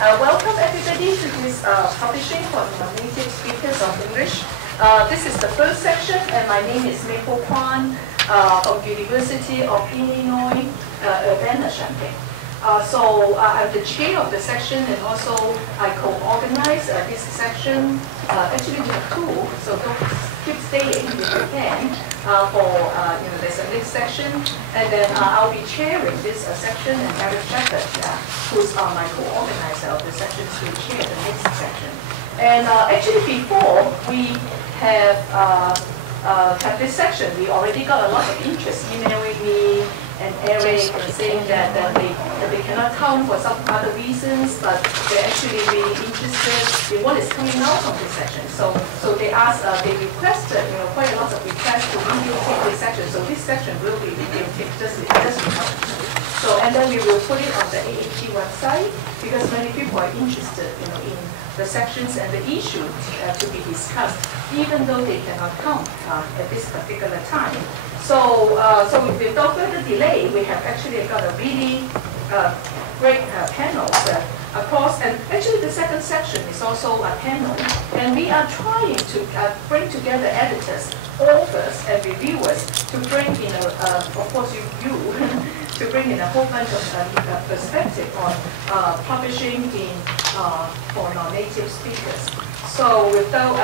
Welcome everybody to this publishing for native speakers of English. This is the first section, and my name is Mei-Po from University of Illinois, Urbana-Champaign. So I'm the chair of the section, and also I co-organize this section. Actually, we have two, so don't keep staying if you can. There's a next section, and then I'll be chairing this section, and Padraig, who's my co-organizer of the section, will chair the next section. And actually, before we have this section, we already got a lot of interest emailing me and Eric saying that they cannot come for some other reasons, but they're actually really interested in what is coming out from this section. So they asked, they requested, quite a lot of requests to videotape this section. So this section will be videotaped just because. So, and then we will put it on the AAG website because many people are interested, in the sections and the issues to be discussed, even though they cannot come at this particular time. So without further delay, we have actually got a really great panel across, and actually the second section is also a panel, and we are trying to bring together editors, authors, and reviewers to bring in, of course, you to bring in a whole bunch of perspective on publishing for non-native speakers. So without,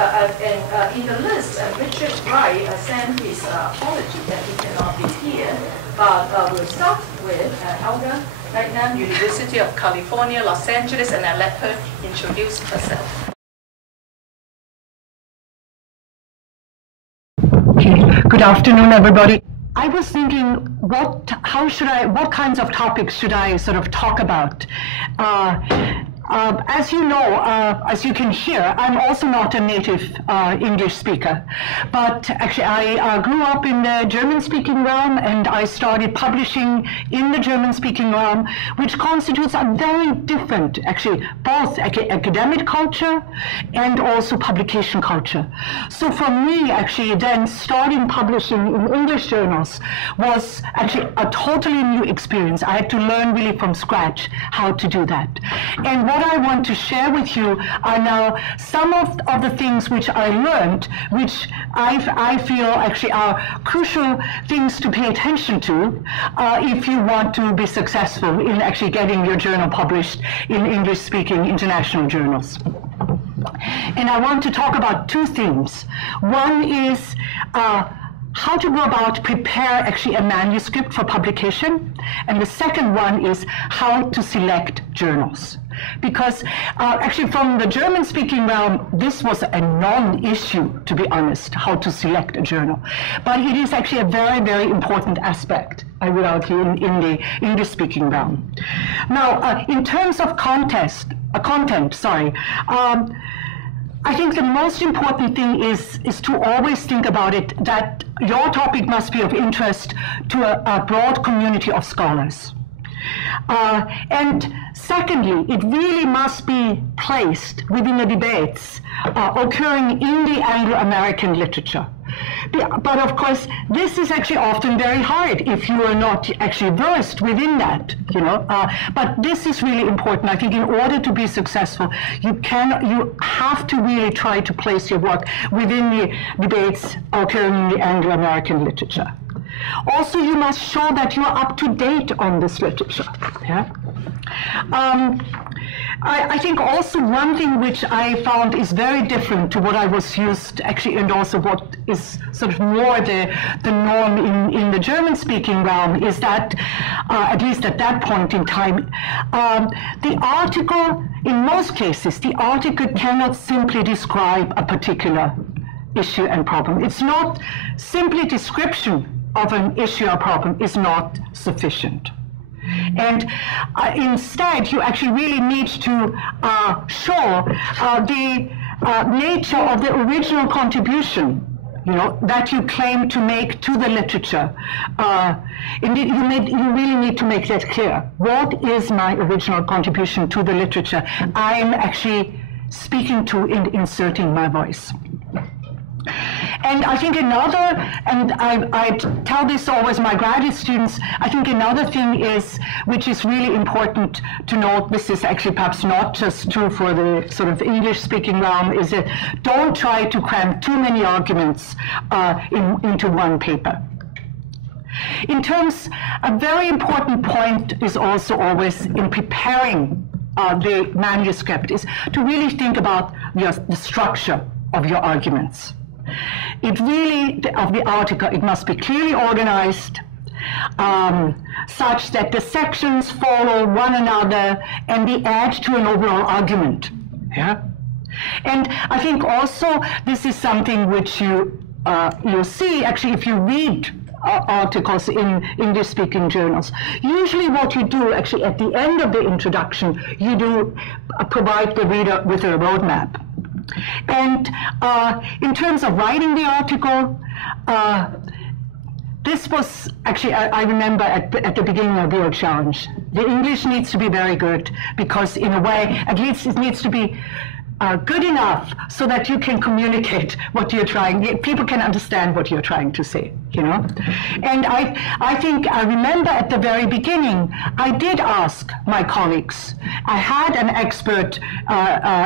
in the list, Richard Wright sent his apology that he cannot be here, but we'll start with Helga, Leitner, University of California, Los Angeles, and I'll let her introduce herself. Okay. Good afternoon, everybody. I was thinking, what kinds of topics should I sort of talk about? As you know, as you can hear, I'm also not a native English speaker, but actually I grew up in the German-speaking realm, and I started publishing in the German-speaking realm, which constitutes a very different, actually, both academic culture and also publication culture. So for me, actually, then starting publishing in English journals was actually a totally new experience. I had to learn really from scratch how to do that. And what I want to share with you are now some of the things which I learned, which I feel actually are crucial things to pay attention to if you want to be successful in actually getting your journal published in English-speaking international journals. And I want to talk about two things. One is how to go about prepare actually a manuscript for publication, and the second one is how to select journals. Because actually from the German-speaking realm, this was a non-issue, to be honest, how to select a journal. But it is actually a very, very important aspect, I would argue, in the English-speaking realm. Now, in terms of content, I think the most important thing is to always think about it that your topic must be of interest to a broad community of scholars. And secondly, it really must be placed within the debates occurring in the Anglo-American literature. But of course, this is actually often very hard if you are not actually versed within that, But this is really important. I think in order to be successful, you have to really try to place your work within the debates occurring in the Anglo-American literature. Also, you must show that you are up to date on this literature. Yeah? I think also one thing which I found is very different to what I was used actually, and also what is sort of more the norm in the German-speaking realm is that, at least at that point in time, the article, in most cases, the article cannot simply describe a particular issue and problem. It's not simply description of an issue or problem is not sufficient. And instead, you actually really need to show the nature of the original contribution, that you claim to make to the literature. Indeed, you really need to make that clear. What is my original contribution to the literature I'm actually speaking to and inserting my voice? And I think another, and I tell this always my graduate students, I think another thing is, which is really important to note, this is actually perhaps not just true for the sort of English-speaking realm, is that don't try to cram too many arguments into one paper. In terms, a very important point is also always in preparing the manuscript is to really think about the structure of your arguments. It really, of the article, it must be clearly organized, such that the sections follow one another and they add to an overall argument. Yeah? And I think also this is something which you'll see actually if you read articles in English-speaking journals. Usually what you do actually at the end of the introduction, you do provide the reader with a roadmap. And in terms of writing the article, this was actually, I remember at the beginning of the challenge, the English needs to be very good because in a way, at least it needs to be good enough so that you can communicate what you're trying, people can understand what you're trying to say, you know? And I think I remember at the very beginning, I did ask my colleagues. I had an expert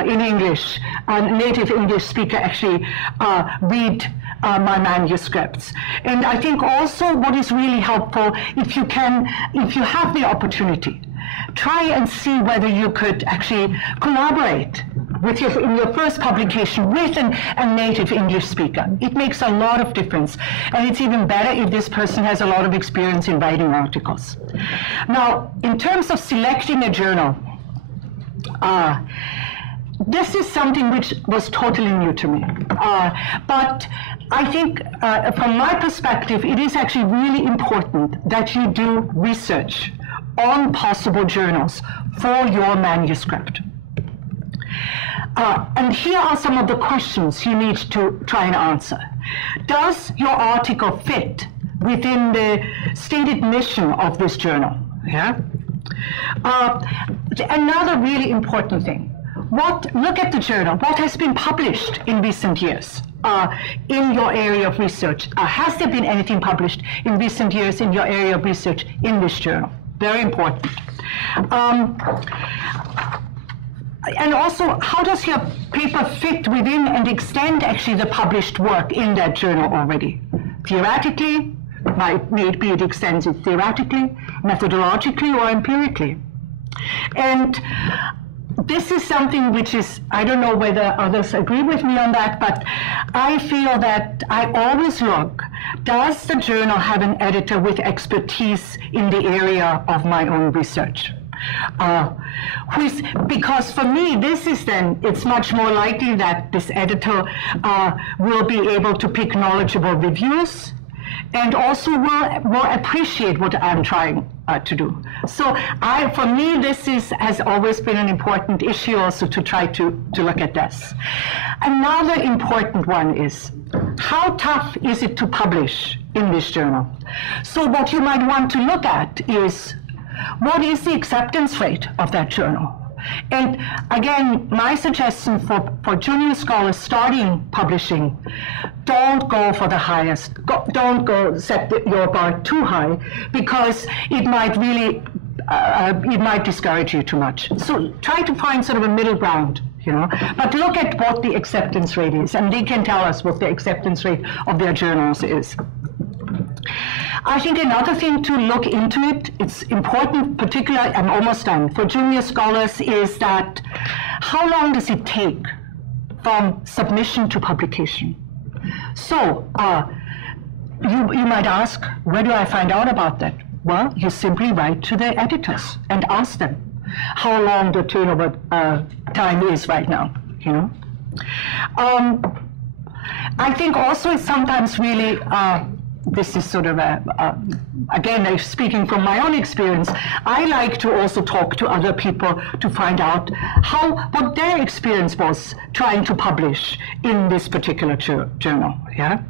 in English, a native English speaker actually read my manuscripts. And I think also what is really helpful, if you have the opportunity, try and see whether you could actually collaborate with in your first publication with a native English speaker. It makes a lot of difference. And it's even better if this person has a lot of experience in writing articles. Now, in terms of selecting a journal, this is something which was totally new to me. But I think from my perspective, it is actually really important that you do research on possible journals for your manuscript. And here are some of the questions you need to try and answer. Does your article fit within the stated mission of this journal? Yeah. Another really important thing. Look at the journal. What has been published in recent years in your area of research? Has there been anything published in recent years in your area of research in this journal? Very important. And also, how does your paper fit within and extend actually the published work in that journal already? Theoretically, maybe it extends it theoretically, methodologically, or empirically. And this is something which is, I don't know whether others agree with me on that, but I feel that I always look, does the journal have an editor with expertise in the area of my own research? Because for me, this is then, it's much more likely that this editor will be able to pick knowledgeable reviews and also will appreciate what I'm trying to do. So for me, this has always been an important issue also to try to look at this. Another important one is, how tough is it to publish in this journal? So what you might want to look at is, what is the acceptance rate of that journal? And again, my suggestion for junior scholars starting publishing, don't go for the highest. Don't go set your bar too high, because it might really, it might discourage you too much. So try to find sort of a middle ground, you know. But look at what the acceptance rate is, and they can tell us what the acceptance rate of their journals is. I think another thing to look into it's important, particularly, I'm almost done, for junior scholars, is that how long does it take from submission to publication? So you might ask, where do I find out about that? Well, you simply write to the editors and ask them how long the turnover time is right now, you know. I think also it's sometimes really, this is sort of again, speaking from my own experience, I like to also talk to other people to find out what their experience was trying to publish in this particular journal. Yeah.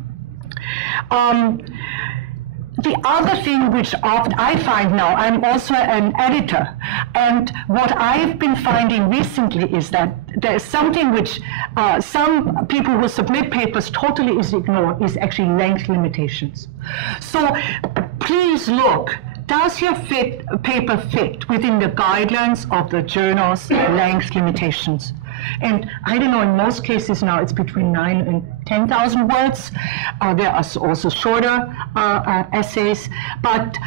The other thing which often I find now, I'm also an editor, and what I've been finding recently is that there's something which some people who submit papers totally ignore, is actually length limitations. So please look, does your paper fit within the guidelines of the journal's length limitations? And I don't know, in most cases now it's between 9,000 and 10,000 words. There are also shorter essays, but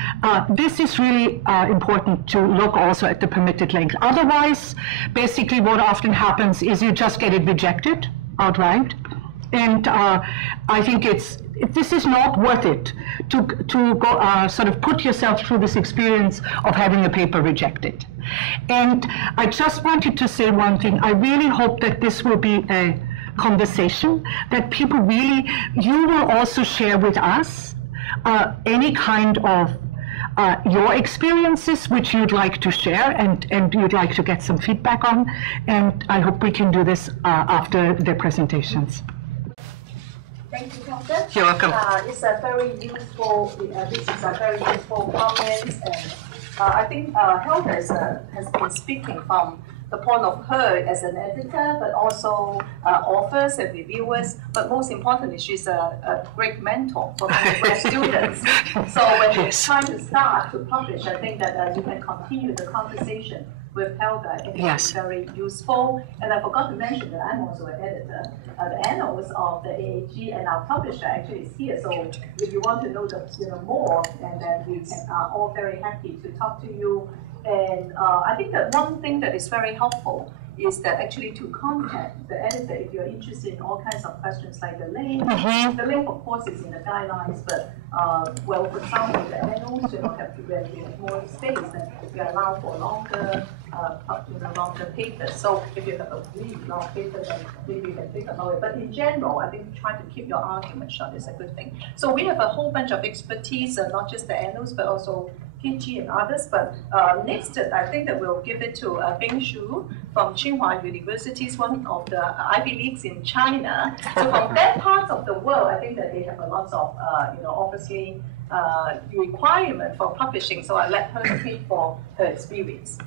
this is really important to look also at the permitted length. Otherwise, basically what often happens is you just get it rejected outright. And I think this is not worth it to go, sort of put yourself through this experience of having a paper rejected. And I just wanted to say one thing. I really hope that this will be a conversation, that people really, you will also share with us any kind of your experiences which you'd like to share and you'd like to get some feedback on. And I hope we can do this after the presentations. Thank you, Helga. You're welcome. It's a very useful, this is a very useful comment, and I think Helga has been speaking from the point of her as an editor, but also authors and reviewers, but most importantly, she's a great mentor for her students. So when it's time to start to publish, I think that you can continue the conversation with Helga. I think it's very useful. And I forgot to mention that I'm also an editor. The annals of the AAG and our publisher actually is here. So if you want to know more, and then we are all very happy to talk to you. And I think that one thing that is very helpful is that actually to contact the editor if you're interested in all kinds of questions like the link. The link, of course, is in the guidelines, but well, for example, the annals do not have to when we have more space, and we allow for longer, longer papers. So if you have a really long paper, then maybe you can think about it. But in general, I think trying to keep your argument short is a good thing. So we have a whole bunch of expertise, not just the annals, but also PG and others, but next I think that we'll give it to Bing Xu from Tsinghua University, one of the Ivy Leagues in China. So from that part of the world, I think that they have a lot of, obviously requirement for publishing. So I let her speak for her experience.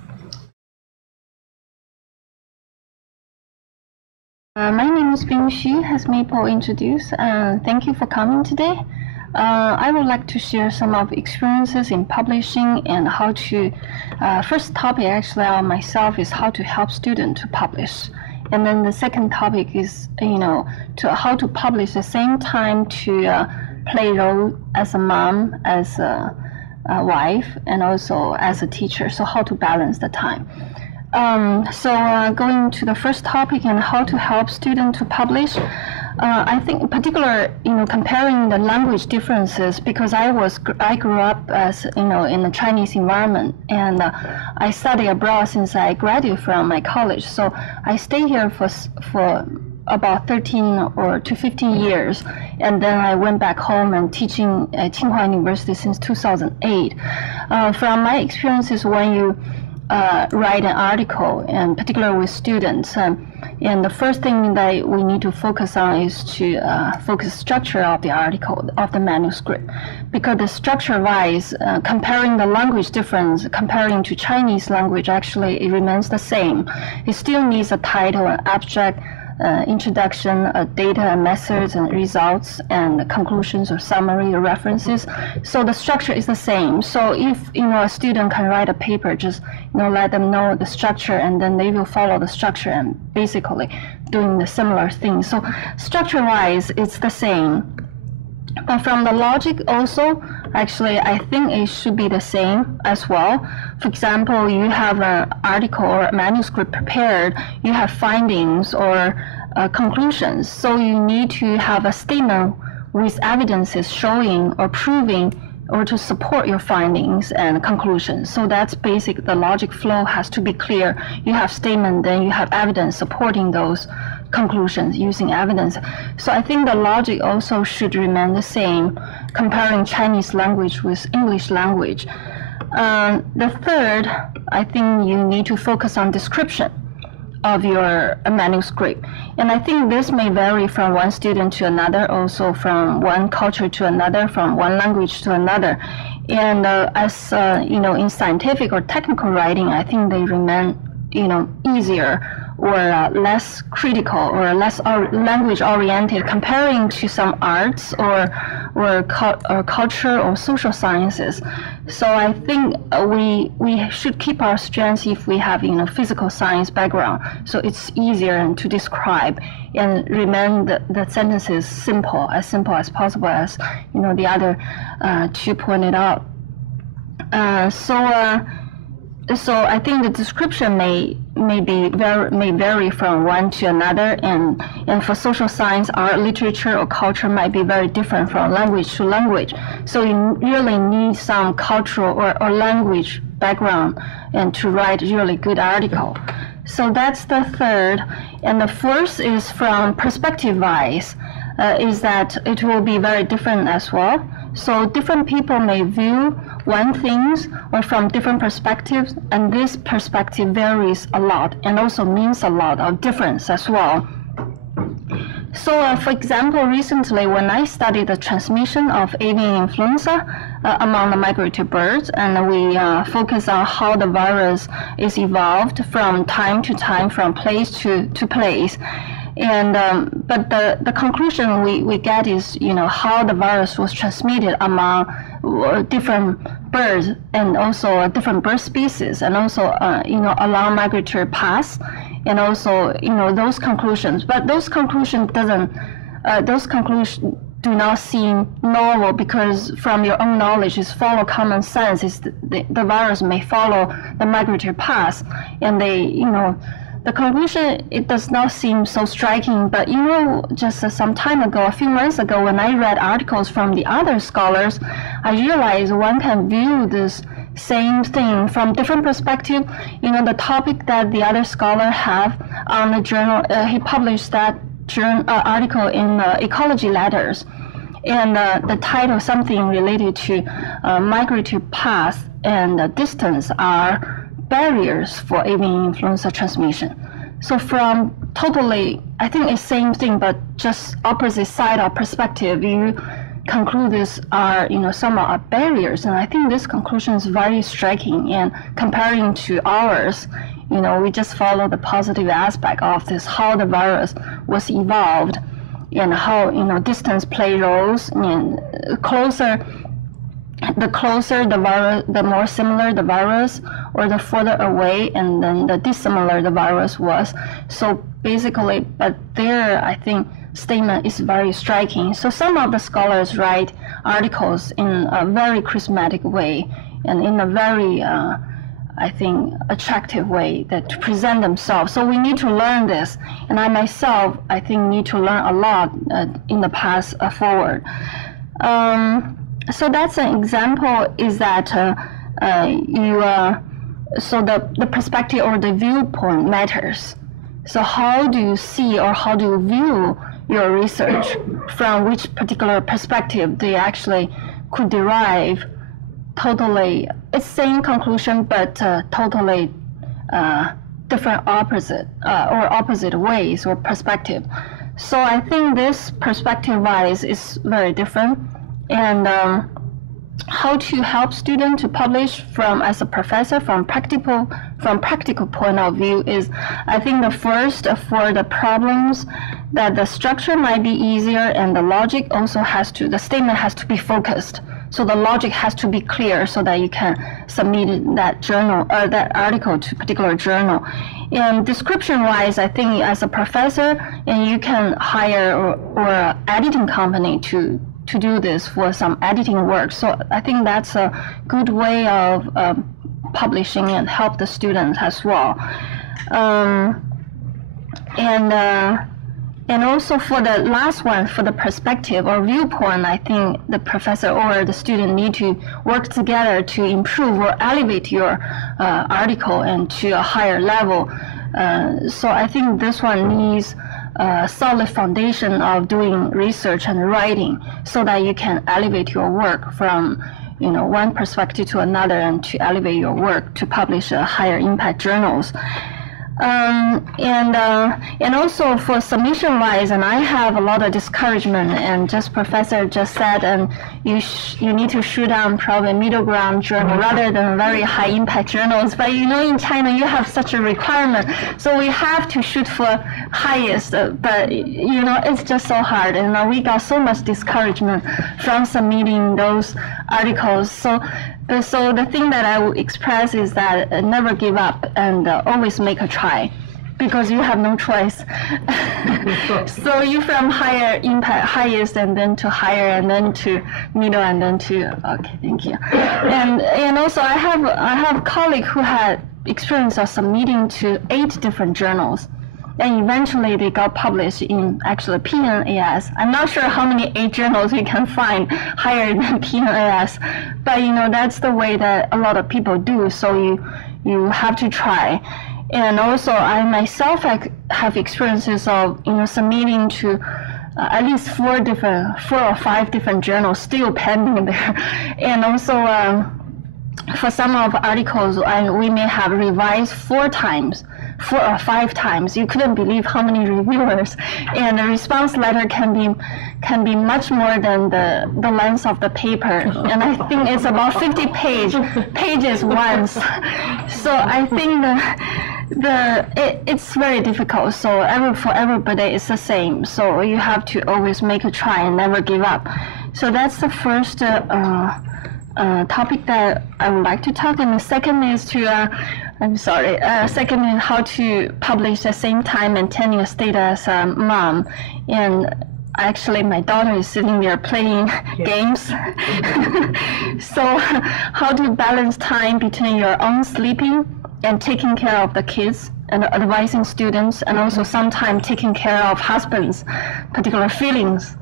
My name is Bing Xu, as Mei-Po introduced, and thank you for coming today. I would like to share some of experiences in publishing and how to, first topic actually on myself is how to help students to publish. And then the second topic is, to how to publish at the same time to play role as a mom, as a wife, and also as a teacher. So how to balance the time. Going to the first topic and how to help students to publish. I think in particular, comparing the language differences, because I grew up as, in a Chinese environment, and I studied abroad since I graduated from my college. So I stayed here for about 13 to 15 years, and then I went back home and teaching at Tsinghua University since 2008. From my experiences, when you write an article, and particularly with students, and the first thing that we need to focus on is to focus structure of the article, of the manuscript, because the structure-wise, comparing the language difference, comparing to Chinese language, actually it remains the same. It still needs a title, an abstract, introduction, data and methods and results and conclusions or summary or references. So the structure is the same. So if a student can write a paper, just let them know the structure, and then they will follow the structure and basically doing the similar thing. So structure-wise, it's the same. But from the logic also, actually, I think it should be the same as well. For example, you have an article or a manuscript prepared, you have findings or conclusions. So you need to have a statement with evidences showing or proving or to support your findings and conclusions. So that's basic. The logic flow has to be clear. You have statement, then you have evidence supporting those conclusions using evidence. So I think the logic also should remain the same, comparing Chinese language with English language. The third, I think you need to focus on description of your manuscript. And I think this may vary from one student to another, also from one culture to another, from one language to another. And as you know, in scientific or technical writing, I think they remain, you know, easier or less critical or less language oriented comparing to some arts or culture or social sciences. So I think we should keep our strengths if we have, you know, physical science background. So it's easier to describe and remain the sentences simple as possible, as you know the other two pointed out. So I think the description may vary from one to another, and for social science, art, literature, or culture might be very different from language to language. So you really need some cultural or language background and to write really good article. So that's the third, and the fourth is from perspective-wise, is that it will be very different as well. So different people may view one things or from different perspectives, and this perspective varies a lot and also means a lot of difference as well. So for example, recently when I studied the transmission of avian influenza among the migratory birds, and we focus on how the virus is evolved from time to time, from place to place. And but the conclusion we get is, you know, how the virus was transmitted among different birds and also different bird species, and also you know, along migratory paths, and also, you know, those conclusions. But those conclusions do not seem novel, because from your own knowledge is follow common sense. Is the virus may follow the migratory paths, and they, you know, the conclusion, it does not seem so striking. But you know, just some time ago, a few months ago, when I read articles from the other scholars, I realized one can view this same thing from different perspective. You know, the topic that the other scholar have on the journal, he published that article in Ecology Letters, and the title something related to migratory path and distance are barriers for avian influenza transmission. So from totally, I think it's same thing, but just opposite side of perspective, you conclude these are, you know, some are barriers. And I think this conclusion is very striking. And comparing to ours, you know, we just follow the positive aspect of this, how the virus was evolved, and how, you know, distance play roles, and the closer the virus, the more similar the virus, or the further away, and then the dissimilar the virus was. So basically, but their, I think, statement is very striking. So some of the scholars write articles in a very charismatic way, and in a very, I think, attractive way that to present themselves. So we need to learn this, and I myself, I think, need to learn a lot in the path forward. So that's an example, is that so the perspective or the viewpoint matters. So how do you see or how do you view your research, from which particular perspective they actually could derive totally, it's same conclusion, but totally different opposite ways or perspective. So I think this perspective-wise is very different. And how to help students to publish from, as a professor, from practical point of view is, I think the first, for the problems, that the structure might be easier, and the logic also has to, the statement has to be focused. So the logic has to be clear so that you can submit that journal or that article to a particular journal. And description-wise, I think as a professor, and you can hire or editing company to do this for some editing work. So I think that's a good way of publishing and help the students as well. And also for the last one, for the perspective or viewpoint, I think the professor or the student need to work together to improve or elevate your article and to a higher level. So I think this one needs a solid foundation of doing research and writing, so that you can elevate your work from, you know, one perspective to another, and to elevate your work to publish higher impact journals. And also for submission wise, and I have a lot of discouragement, and just professor just said, and you need to shoot down probably middle ground journal rather than very high impact journals. But you know, in China you have such a requirement, so we have to shoot for highest. But you know, it's just so hard, and we got so much discouragement from submitting those articles. So the thing that I would express is that never give up and always make a try, because you have no choice. So you from higher impact, highest, and then to higher, and then to middle, and then to, okay, thank you. And also I have a colleague who had experience of submitting to 8 different journals. And eventually they got published in actually PNAS. I'm not sure how many 8 journals you can find higher than PNAS, but you know, that's the way that a lot of people do, so you have to try. And also I myself have experiences of, you know, submitting to at least 4 or 5 different journals still pending there. And also for some of articles, we may have revised 4 or 5 times. You couldn't believe how many reviewers, and the response letter can be much more than the length of the paper. And I think it's about 50 pages once. So I think it's very difficult. So for everybody it's the same. So you have to always make a try and never give up. So that's the first topic that I would like to talk. And the second is second is how to publish at the same time maintaining a status as a mom. And actually my daughter is sitting there playing games. So how to balance time between your own sleeping and taking care of the kids and advising students, and also sometimes taking care of husbands' particular feelings.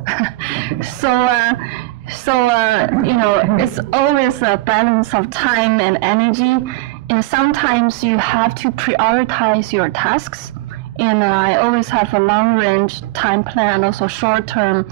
So you know, it's always a balance of time and energy, and sometimes you have to prioritize your tasks. And I always have a long-range time plan and also short-term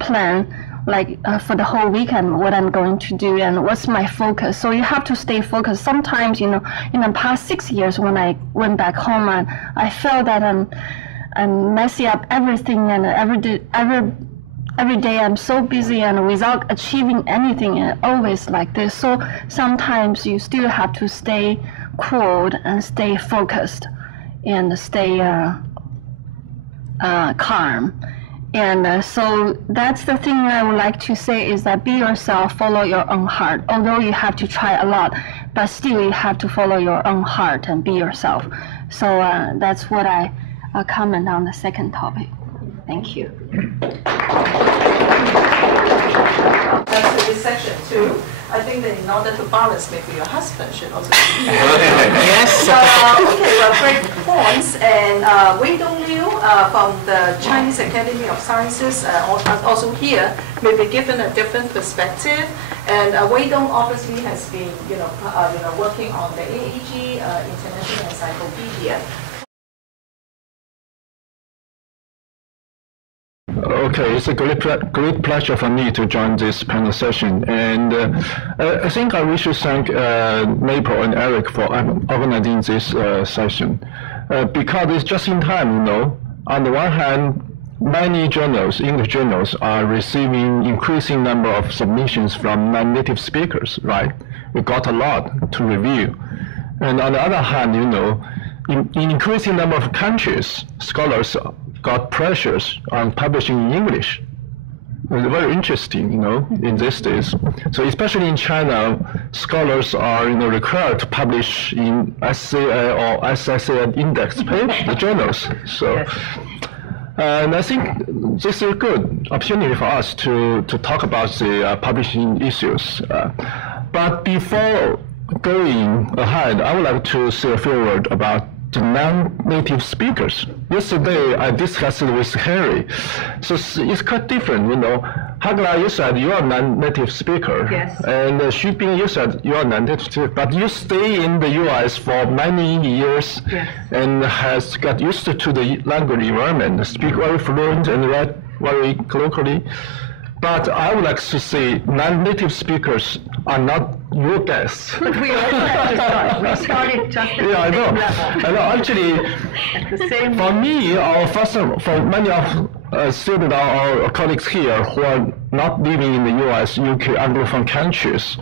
plan, like for the whole weekend, what I'm going to do and what's my focus. So you have to stay focused. Sometimes, you know, in the past 6 years when I went back home, I felt that I'm messing up everything, and every day I'm so busy and without achieving anything, and always like this. So sometimes you still have to stay cool and stay focused and stay calm. And so that's the thing I would like to say, is that be yourself, follow your own heart. Although you have to try a lot, but still you have to follow your own heart and be yourself. So that's what I comment on the second topic. Thank you. That's this section 2. I think that in order to balance, maybe your husband should also be here. Yes. Okay, well, great points. And Weidong from the Chinese Academy of Sciences, also here, may be given a different perspective. And Weidong obviously has been, working on the AAG International Encyclopedia. Okay, it's a great pleasure for me to join this panel session, and I think we should thank Mei-Po and Eric for organizing this session, because it's just in time. You know, on the one hand, many journals, English journals, are receiving increasing number of submissions from non-native speakers. Right, we got a lot to review, and on the other hand, you know, in increasing number of countries, scholars got pressures on publishing in English. It's very interesting, you know, in these days. So especially in China, scholars are, required to publish in SCA or SSA index paper, journals. So, and I think this is a good opportunity for us to talk about the publishing issues. But before going ahead, I would like to say a few words about the non-native speakers. Yesterday, I discussed it with Harry. So it's quite different, you know. Helga, you said you are a non-native speaker. Yes. And Xubing, you said you are native speaker, but you stay in the US for many years. Yes. And has got used to the language environment, speak very fluent and write very colloquially. But I would like to say non-native speakers are not your guests. We also have to start. We started just at Yeah, I the know. same level. I know. Actually, At the same for me, for many of students or colleagues here who are not living in the U.S., UK, Anglophone countries,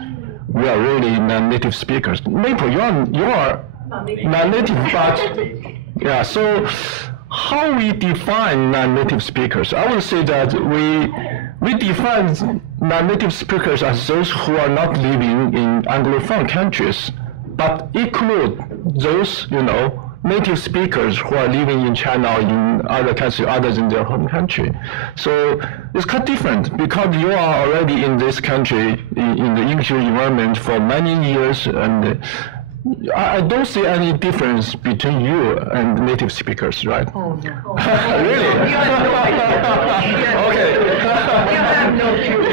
we are really non-native speakers. Mei-Po, you are non-native, but yeah. So how we define non-native speakers? I would say that we define non-native speakers as those who are not living in Anglophone countries, but include those, native speakers who are living in China or in other countries other than their home country. So it's quite different because you are already in this country in the English environment for many years, and I don't see any difference between you and native speakers, right? Oh, no. Really? You have no idea. Okay. You have no clue.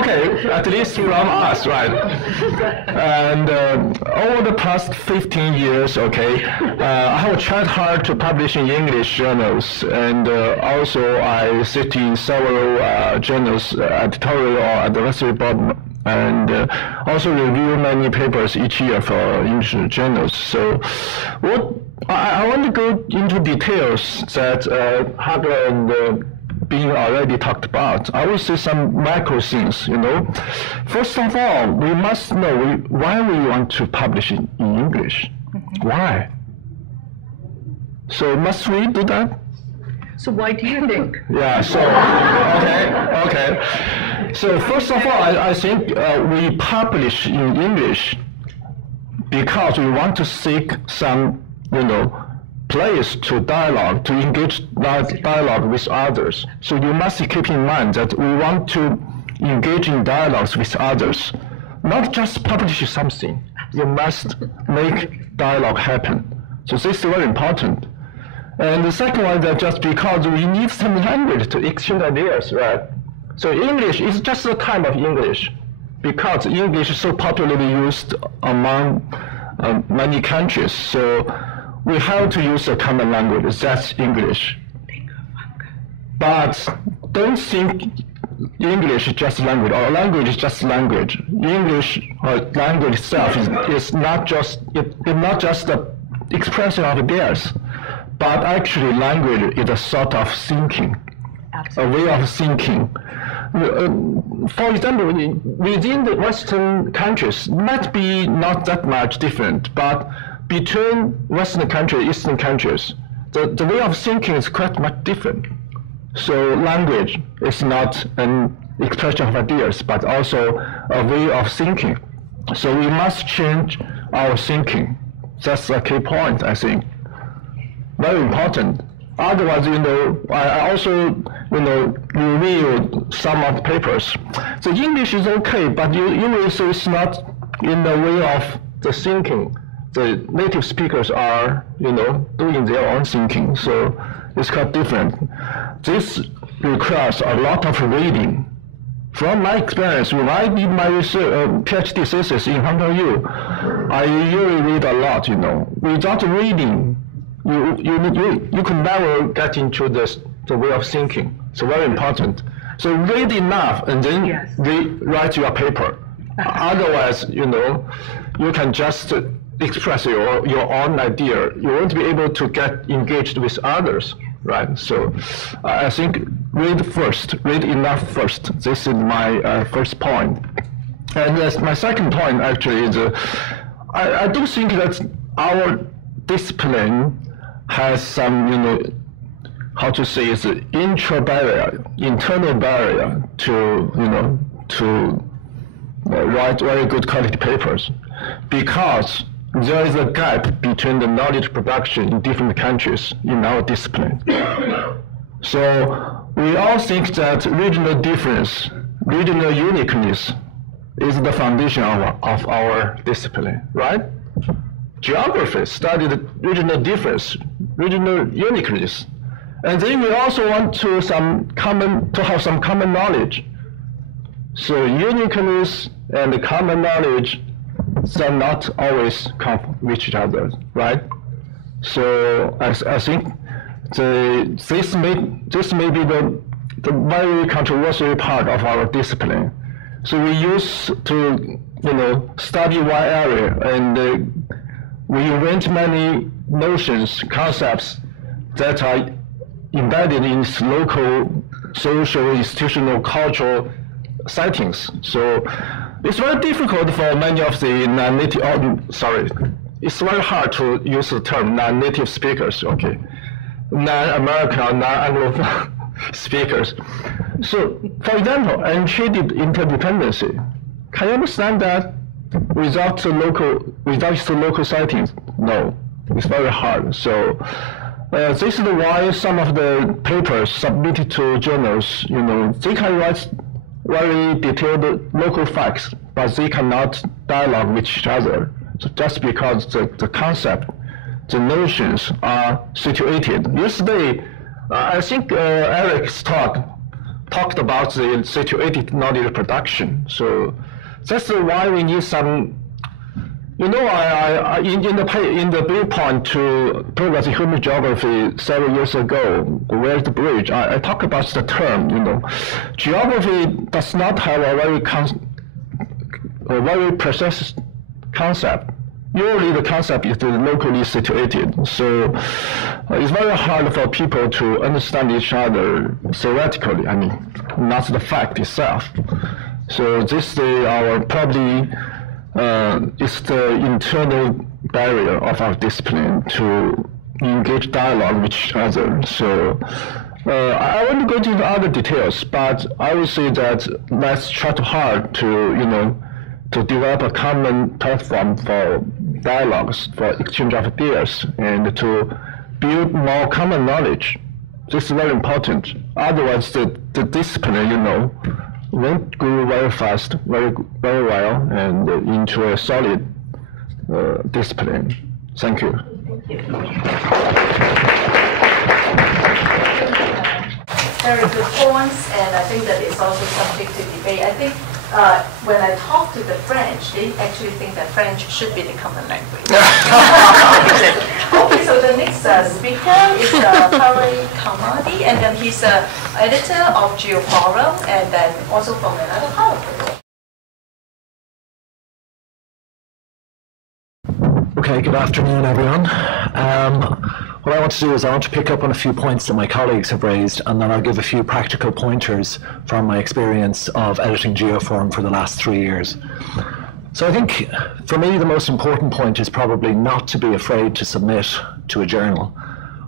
Okay, at least from us, right? And over the past 15 years, I have tried hard to publish in English journals, and also I sit in several journals, editorial or advisory board, and also review many papers each year for English journals. So what I want to go into details that Helga and being already talked about. I will say some macro things, First of all, we must know why we want to publish in English. Why? So must we do that? So why do you think? Yeah, so, okay. So first of all, I think we publish in English because we want to seek some, place to dialogue, to engage dialogue with others. So you must keep in mind that we want to engage in dialogues with others, not just publish something. You must make dialogue happen. So this is very important. And the second one is just because we need some language to exchange ideas, right? So English is just a type of English because English is so popularly used among many countries. So we have to use a common language, that's English. But don't think English is just language, or language is just language. English or language itself is not just the expression of ideas, but actually language is a sort of thinking, a way of thinking. For example, within the Western countries, might be not that much different, but between Western countries, Eastern countries, the way of thinking is quite much different. So language is not an expression of ideas, but also a way of thinking. So we must change our thinking. That's a key point, I think. Very important. Otherwise, I also, reviewed some of the papers. So English is okay, but you will say it's not in the way of the thinking. The native speakers are, doing their own thinking. So it's quite different. This requires a lot of reading. From my experience, when I did my PhD thesis in Untitled U, I usually read a lot, Without reading, you could never get into the way of thinking. So very important. So read enough and then write your paper. Otherwise, you can just express your own idea. You won't be able to get engaged with others, right? So I think read enough first. This is my first point. And my second point actually is I do think that our discipline has some, how to say, it's an internal barrier to write very good quality papers, because there is a gap between the knowledge production in different countries in our discipline. So we all think that regional difference, regional uniqueness is the foundation of our discipline, right? Geographers study the regional difference, regional uniqueness. And then we also want to have some common knowledge. So uniqueness and common knowledge, they're not always come with each other, right? So I think this may be the the very controversial part of our discipline. So we used to, study one area, and we invent many notions, concepts that are embedded in local, social, institutional, cultural settings. So it's very difficult for many of the non-native, it's very hard to use the term non-native speakers, okay? Non-American, non-Anglo speakers. So, for example, untreated interdependency. Can you understand that without the local settings? No, it's very hard. So, this is why some of the papers submitted to journals, they can write very detailed local facts, but they cannot dialogue with each other. So just because the concept, the notions are situated. Yesterday, I think Eric's talked about the situated knowledge production. So that's why we need some. In the blueprint to progress in human geography several years ago, where's the bridge? I talk about the term. Geography does not have a very precise concept. Usually the concept is locally situated. So it's very hard for people to understand each other theoretically, not the fact itself. So this is our probably it's the internal barrier of our discipline to engage dialogue with each other. So I won't go into the other details, but I would say that let's try to hard to to develop a common platform for dialogues, for exchange of ideas, and to build more common knowledge. This is very important. Otherwise, the discipline, won't grow very fast, very well, and into a solid discipline. Thank you. Very good points, and I think that it's also subject to debate. I think when I talk to the French, they actually think that French should be the common language. Okay, so the next speaker is Padraig Carmody, and then he's an editor of GeoForum, and then also from another part of the world. Okay, good afternoon, everyone. What I want to do is I want to pick up on a few points that my colleagues have raised, and then I'll give a few practical pointers from my experience of editing GeoForum for the last 3 years. So I think, for me, the most important point is probably not to be afraid to submit to a journal.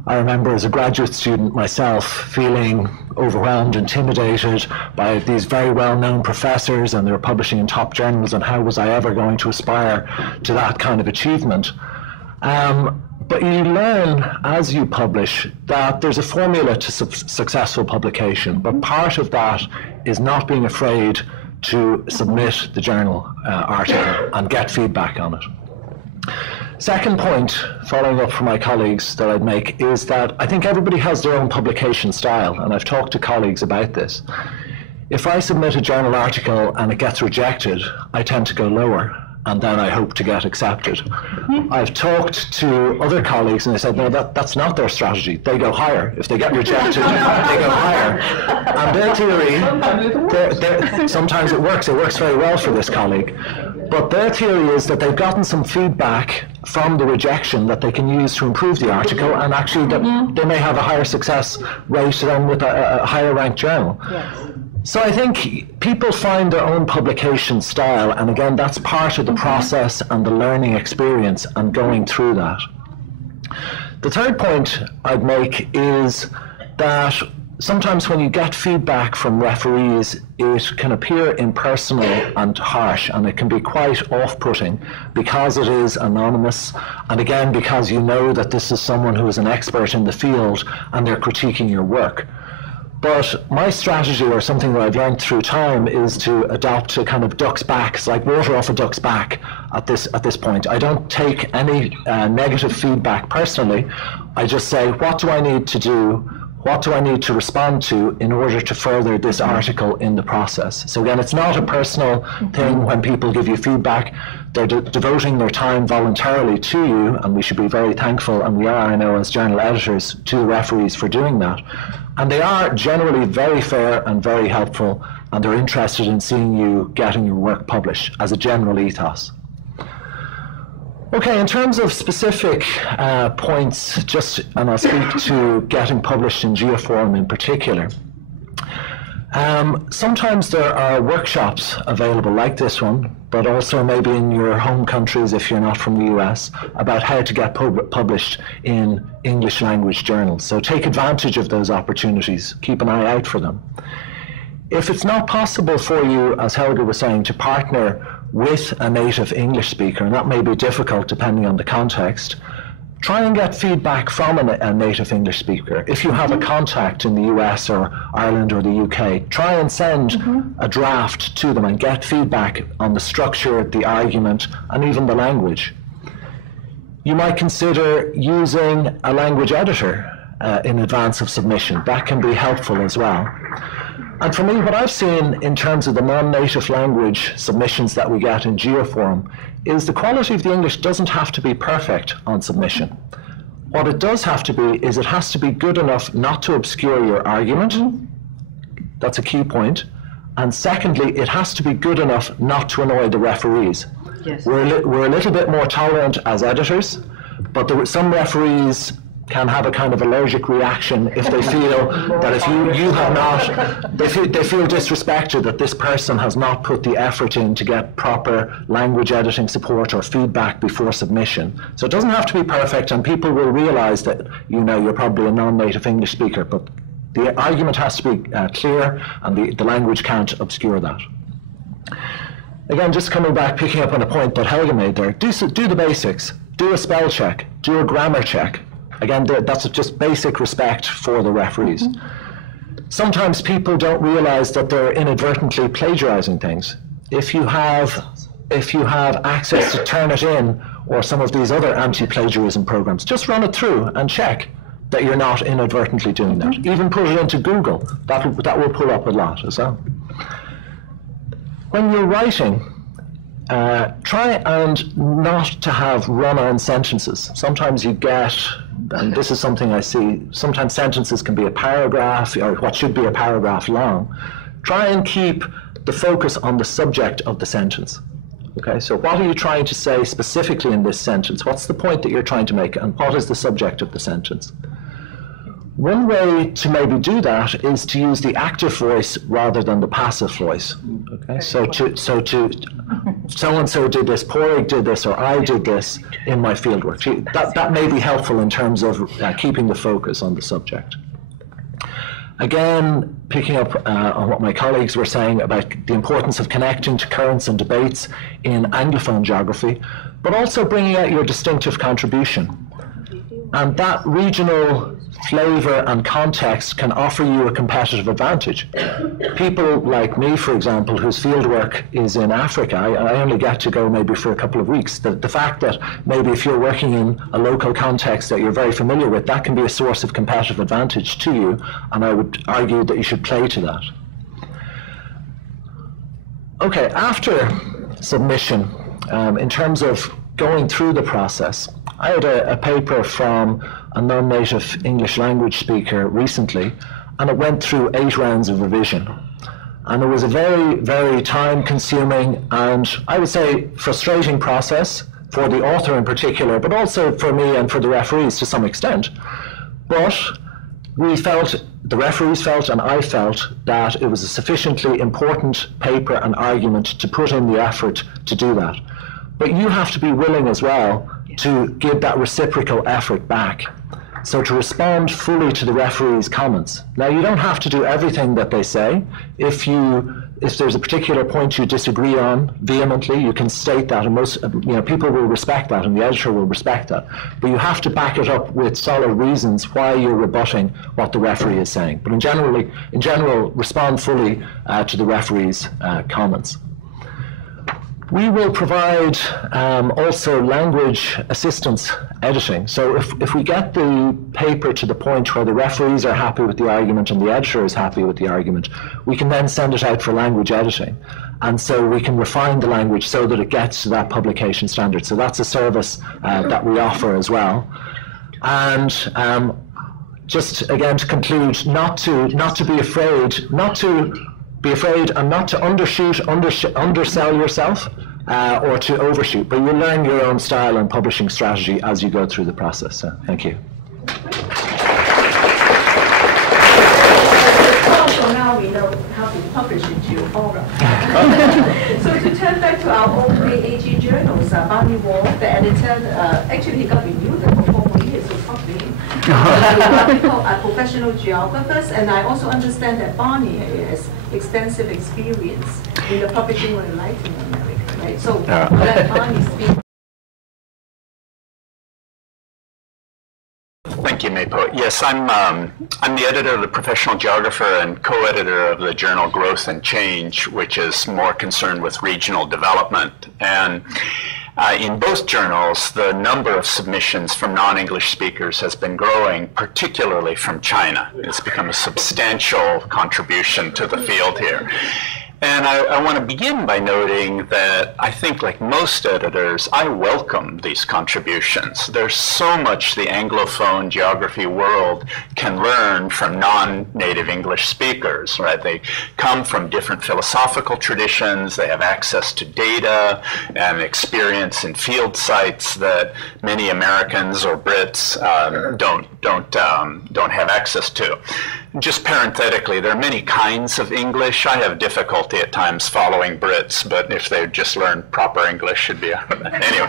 I remember as a graduate student myself feeling overwhelmed, intimidated by these very well-known professors, and they were publishing in top journals, and how was I ever going to aspire to that kind of achievement? But you learn as you publish that there's a formula to successful publication, but part of that is not being afraid to submit the journal article and get feedback on it. Second point, following up from my colleagues, that I'd make is that I think everybody has their own publication style, and I've talked to colleagues about this. If I submit a journal article and it gets rejected, I tend to go lower, and then I hope to get accepted. I've talked to other colleagues and they said, no, that's not their strategy. They go higher. If they get rejected, they go higher. And their theory, sometimes it works very well for this colleague, but their theory is that they've gotten some feedback from the rejection that they can use to improve the article, and actually that they may have a higher success rate than with a higher ranked journal. Yes. So I think people find their own publication style, and again, that's part of the process and the learning experience and going through that. The third point I'd make is that sometimes when you get feedback from referees, it can appear impersonal and harsh, and it can be quite off-putting because it is anonymous, and again, because you know that this is someone who is an expert in the field and they're critiquing your work. But my strategy, or something that I've learned through time, is to adopt a kind of duck's back. It's like water off a duck's back at this point. I don't take any negative feedback personally. I just say, what do I need to do? What do I need to respond to in order to further this article in the process? So again, it's not a personal thing when people give you feedback. They're devoting their time voluntarily to you, and we should be very thankful, and we are, I know, as journal editors, to the referees for doing that. And they are generally very fair and very helpful, and they're interested in seeing you getting your work published as a general ethos. Okay, in terms of specific points, and I'll speak to getting published in Geoforum in particular. Sometimes there are workshops available like this one, but also maybe in your home countries if you're not from the US, about how to get published in English language journals. So take advantage of those opportunities, keep an eye out for them. If it's not possible for you, as Helga was saying, to partner with a native English speaker, and that may be difficult depending on the context, try and get feedback from a native English speaker. If you have a contact in the US or Ireland or the UK, try and send a draft to them and get feedback on the structure, the argument, and even the language. You might consider using a language editor in advance of submission. That can be helpful as well. And for me, what I've seen in terms of the non-native language submissions that we get in Geoforum is the quality of the English doesn't have to be perfect on submission. What it does have to be is it has to be good enough not to obscure your argument. That's a key point. And secondly, it has to be good enough not to annoy the referees. Yes. We're a little bit more tolerant as editors, but some referees can have a kind of allergic reaction if they feel that if you have not, they feel disrespected that this person has not put the effort in to get proper language editing support or feedback before submission. So it doesn't have to be perfect, and people will realize that, you know, you're probably a non-native English speaker, but the argument has to be clear, and the language can't obscure that. Again, just coming back, picking up on a point that Helga made there, do the basics. Do a spell check, do a grammar check. Again, that's just basic respect for the referees. Sometimes people don't realize that they're inadvertently plagiarizing things. If you have access to Turnitin or some of these other anti-plagiarism programs, just run it through and check that you're not inadvertently doing that. Even put it into Google. That will pull up a lot as well. When you're writing, try and not to have run-on sentences. Sometimes you get, and this is something I see, sometimes sentences can be a paragraph, or what should be a paragraph long. Try and keep the focus on the subject of the sentence. Okay, so what are you trying to say specifically in this sentence? What's the point that you're trying to make, and what is the subject of the sentence? One way to maybe do that is to use the active voice rather than the passive voice. Okay, so so-and-so did this, Padraig did this, or I did this in my fieldwork. That may be helpful in terms of keeping the focus on the subject. Again, picking up on what my colleagues were saying about the importance of connecting to currents and debates in Anglophone geography, but also bringing out your distinctive contribution. And that regional flavor and context can offer you a competitive advantage. People like me, for example, whose fieldwork is in Africa, I only get to go maybe for a couple of weeks. The fact that maybe if you're working in a local context that you're very familiar with, that can be a source of competitive advantage to you, and I would argue that you should play to that. Okay, after submission, in terms of going through the process, I had a paper from a non-native English language speaker recently, and it went through 8 rounds of revision. And it was a very, very time-consuming and, I would say, frustrating process for the author in particular, but also for me and for the referees to some extent. But we felt, the referees felt, and I felt, that it was a sufficiently important paper and argument to put in the effort to do that. But you have to be willing as well to give that reciprocal effort back. So to respond fully to the referee's comments. Now, you don't have to do everything that they say. If there's a particular point you disagree on vehemently, you can state that, and most people will respect that, and the editor will respect that. But you have to back it up with solid reasons why you're rebutting what the referee is saying. But in general, respond fully to the referee's comments. We will provide also language assistance editing. So if we get the paper to the point where the referees are happy with the argument and the editor is happy with the argument, we can then send it out for language editing. And so we can refine the language so that it gets to that publication standard. So that's a service that we offer as well. And just again to conclude, not to be afraid and not to undersell yourself or to overshoot, but you learn your own style and publishing strategy as you go through the process. So thank you. So now we know how to publish in Geoforum. So to turn back to our old AAG journals, Barney Warf, the editor, actually he got renewed for 4 more years, so probably professional geographers, and I also understand that Barney has extensive experience in the publishing of Latin America, right? So let Barney speak. Thank you, Mei-Po. Yes, I'm the editor of the Professional Geographer and co-editor of the journal Growth and Change, which is more concerned with regional development. And in both journals, the number of submissions from non-English speakers has been growing, particularly from China. It's become a substantial contribution to the field here. And I want to begin by noting that I think, like most editors, I welcome these contributions. There's so much the Anglophone geography world can learn from non-native English speakers, right? They come from different philosophical traditions. They have access to data and experience in field sites that many Americans or Brits don't have access to. Just parenthetically, there are many kinds of English. I have difficulty at times following Brits, but if they just learn proper English, should be anyway.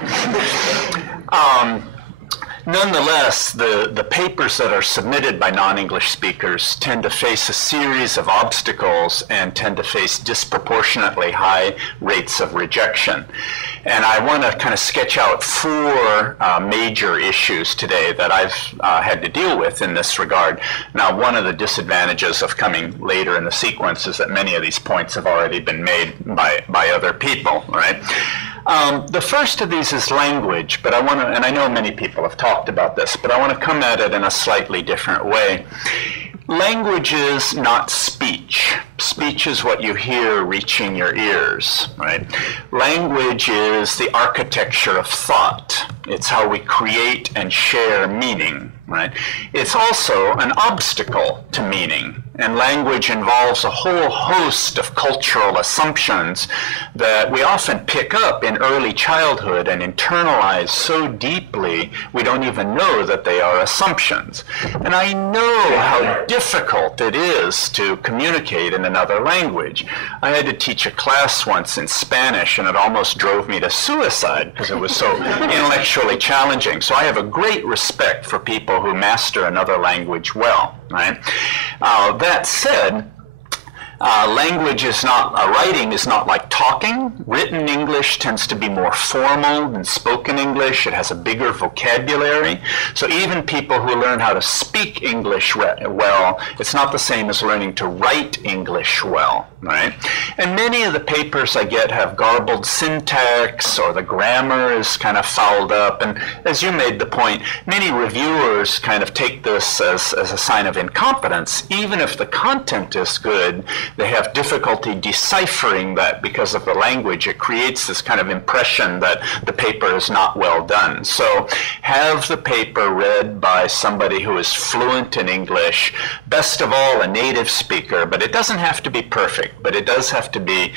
Nonetheless, the papers that are submitted by non-English speakers tend to face a series of obstacles and tend to face disproportionately high rates of rejection. And I want to kind of sketch out 4 major issues today that I've had to deal with in this regard. Now, one of the disadvantages of coming later in the sequence is that many of these points have already been made by other people, right? The first of these is language, but I want to, and I know many people have talked about this, but I want to come at it in a slightly different way. Language is not speech. Speech is what you hear reaching your ears, right? Language is the architecture of thought. It's how we create and share meaning, right? It's also an obstacle to meaning. And language involves a whole host of cultural assumptions that we often pick up in early childhood and internalize so deeply we don't even know that they are assumptions. And I know how difficult it is to communicate in another language. I had to teach a class once in Spanish, and it almost drove me to suicide because it was so intellectually challenging. So I have a great respect for people who master another language well, right? That said, language is not, writing is not like talking. Written English tends to be more formal than spoken English. It has a bigger vocabulary. So even people who learn how to speak English well, it's not the same as learning to write English well, right? And many of the papers I get have garbled syntax, or the grammar is kind of fouled up. And as you made the point, many reviewers kind of take this as a sign of incompetence. Even if the content is good, they have difficulty deciphering that because of the language. It creates this kind of impression that the paper is not well done. So have the paper read by somebody who is fluent in English, best of all a native speaker, but it doesn't have to be perfect, but it does have to be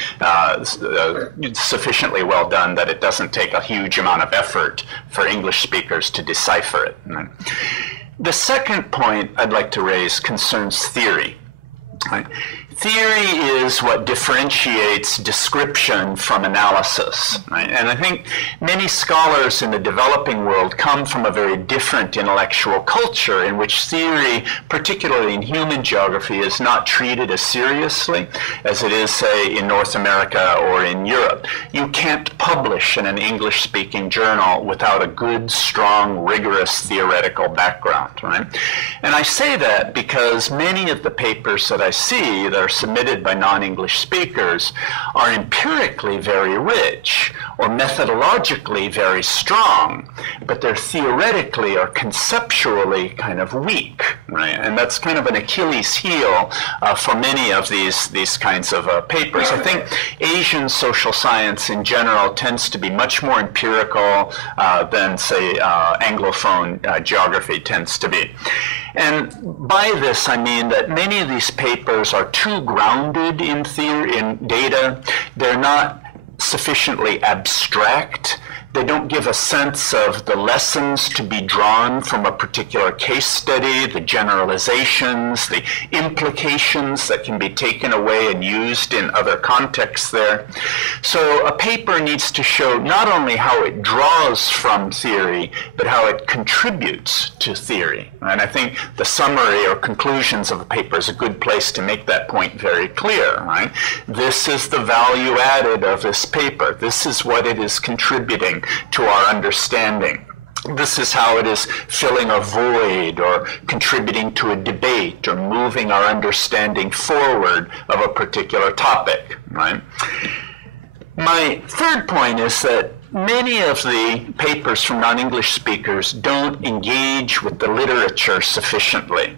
sufficiently well done that it doesn't take a huge amount of effort for English speakers to decipher it. The second point I'd like to raise concerns theory. Right? Theory is what differentiates description from analysis, right? And I think many scholars in the developing world come from a very different intellectual culture in which theory, particularly in human geography, is not treated as seriously as it is, say, in North America or in Europe. You can't publish in an English-speaking journal without a good, strong, rigorous theoretical background, right? And I say that because many of the papers that I see that are submitted by non-English speakers are empirically very rich or methodologically very strong, but they're theoretically or conceptually kind of weak, right? And that's kind of an Achilles heel for many of these kinds of papers. I think Asian social science in general tends to be much more empirical than, say, Anglophone geography tends to be. And by this, I mean that many of these papers are too grounded in theory, in data. They're not sufficiently abstract. They don't give a sense of the lessons to be drawn from a particular case study, the generalizations, the implications that can be taken away and used in other contexts there. So a paper needs to show not only how it draws from theory, but how it contributes to theory. And I think the summary or conclusions of a paper is a good place to make that point very clear, right? This is the value added of this paper. This is what it is contributing to our understanding. This is how it is filling a void or contributing to a debate or moving our understanding forward of a particular topic, right? My third point is that many of the papers from non-English speakers don't engage with the literature sufficiently.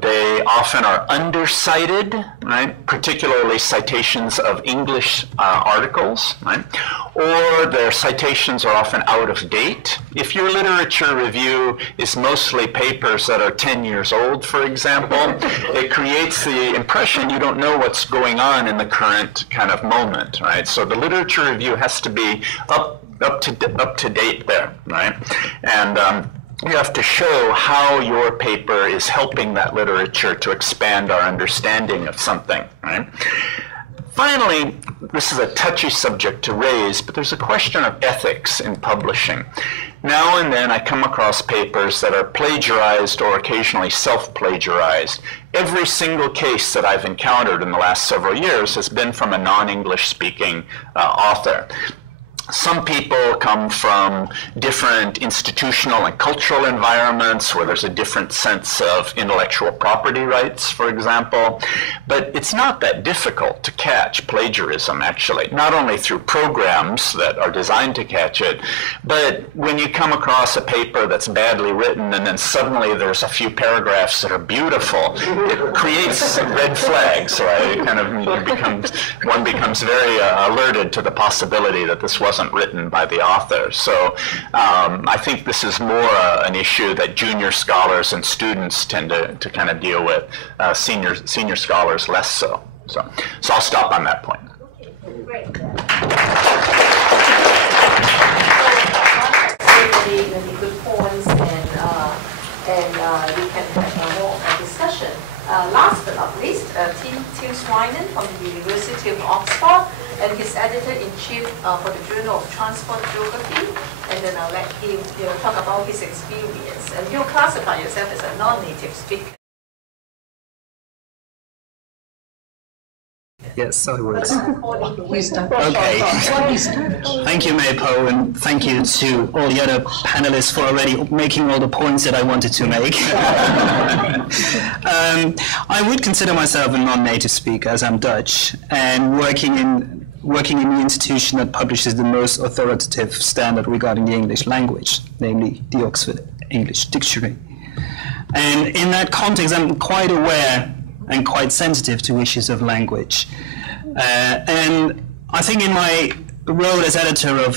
They often are undercited, right? Particularly citations of English articles, right? Or their citations are often out of date. If your literature review is mostly papers that are 10 years old, for example, it creates the impression you don't know what's going on in the current kind of moment, right? So the literature review has to be up to date there, right? And you have to show how your paper is helping that literature to expand our understanding of something, right? Finally, this is a touchy subject to raise, but there's a question of ethics in publishing. Now and then I come across papers that are plagiarized or occasionally self-plagiarized. Every single case that I've encountered in the last several years has been from a non-English speaking author. Some people come from different institutional and cultural environments where there's a different sense of intellectual property rights, for example. But it's not that difficult to catch plagiarism, actually, not only through programs that are designed to catch it, but when you come across a paper that's badly written and then suddenly there's a few paragraphs that are beautiful, it creates red flags, right? One becomes very alerted to the possibility that this wasn't written by the author. So I think this is more an issue that junior scholars and students tend to kind of deal with, senior scholars less so. So I'll stop on that point. Okay, great. Many good points, and we can have more discussion. Last but not least, Tim Schwanen from the University of Oxford, and he's editor-in-chief for the Journal of Transport Geography. And then I'll let him talk about his experience. And you classify yourself as a non-native speaker. Yes, I would. Okay. Thank you, Mei-Po, and thank you to all the other panelists for already making all the points that I wanted to make. I would consider myself a non-native speaker, as I'm Dutch, and working in the institution that publishes the most authoritative standard regarding the English language, namely the Oxford English Dictionary. And in that context, I'm quite aware and quite sensitive to issues of language. And I think in my role as editor of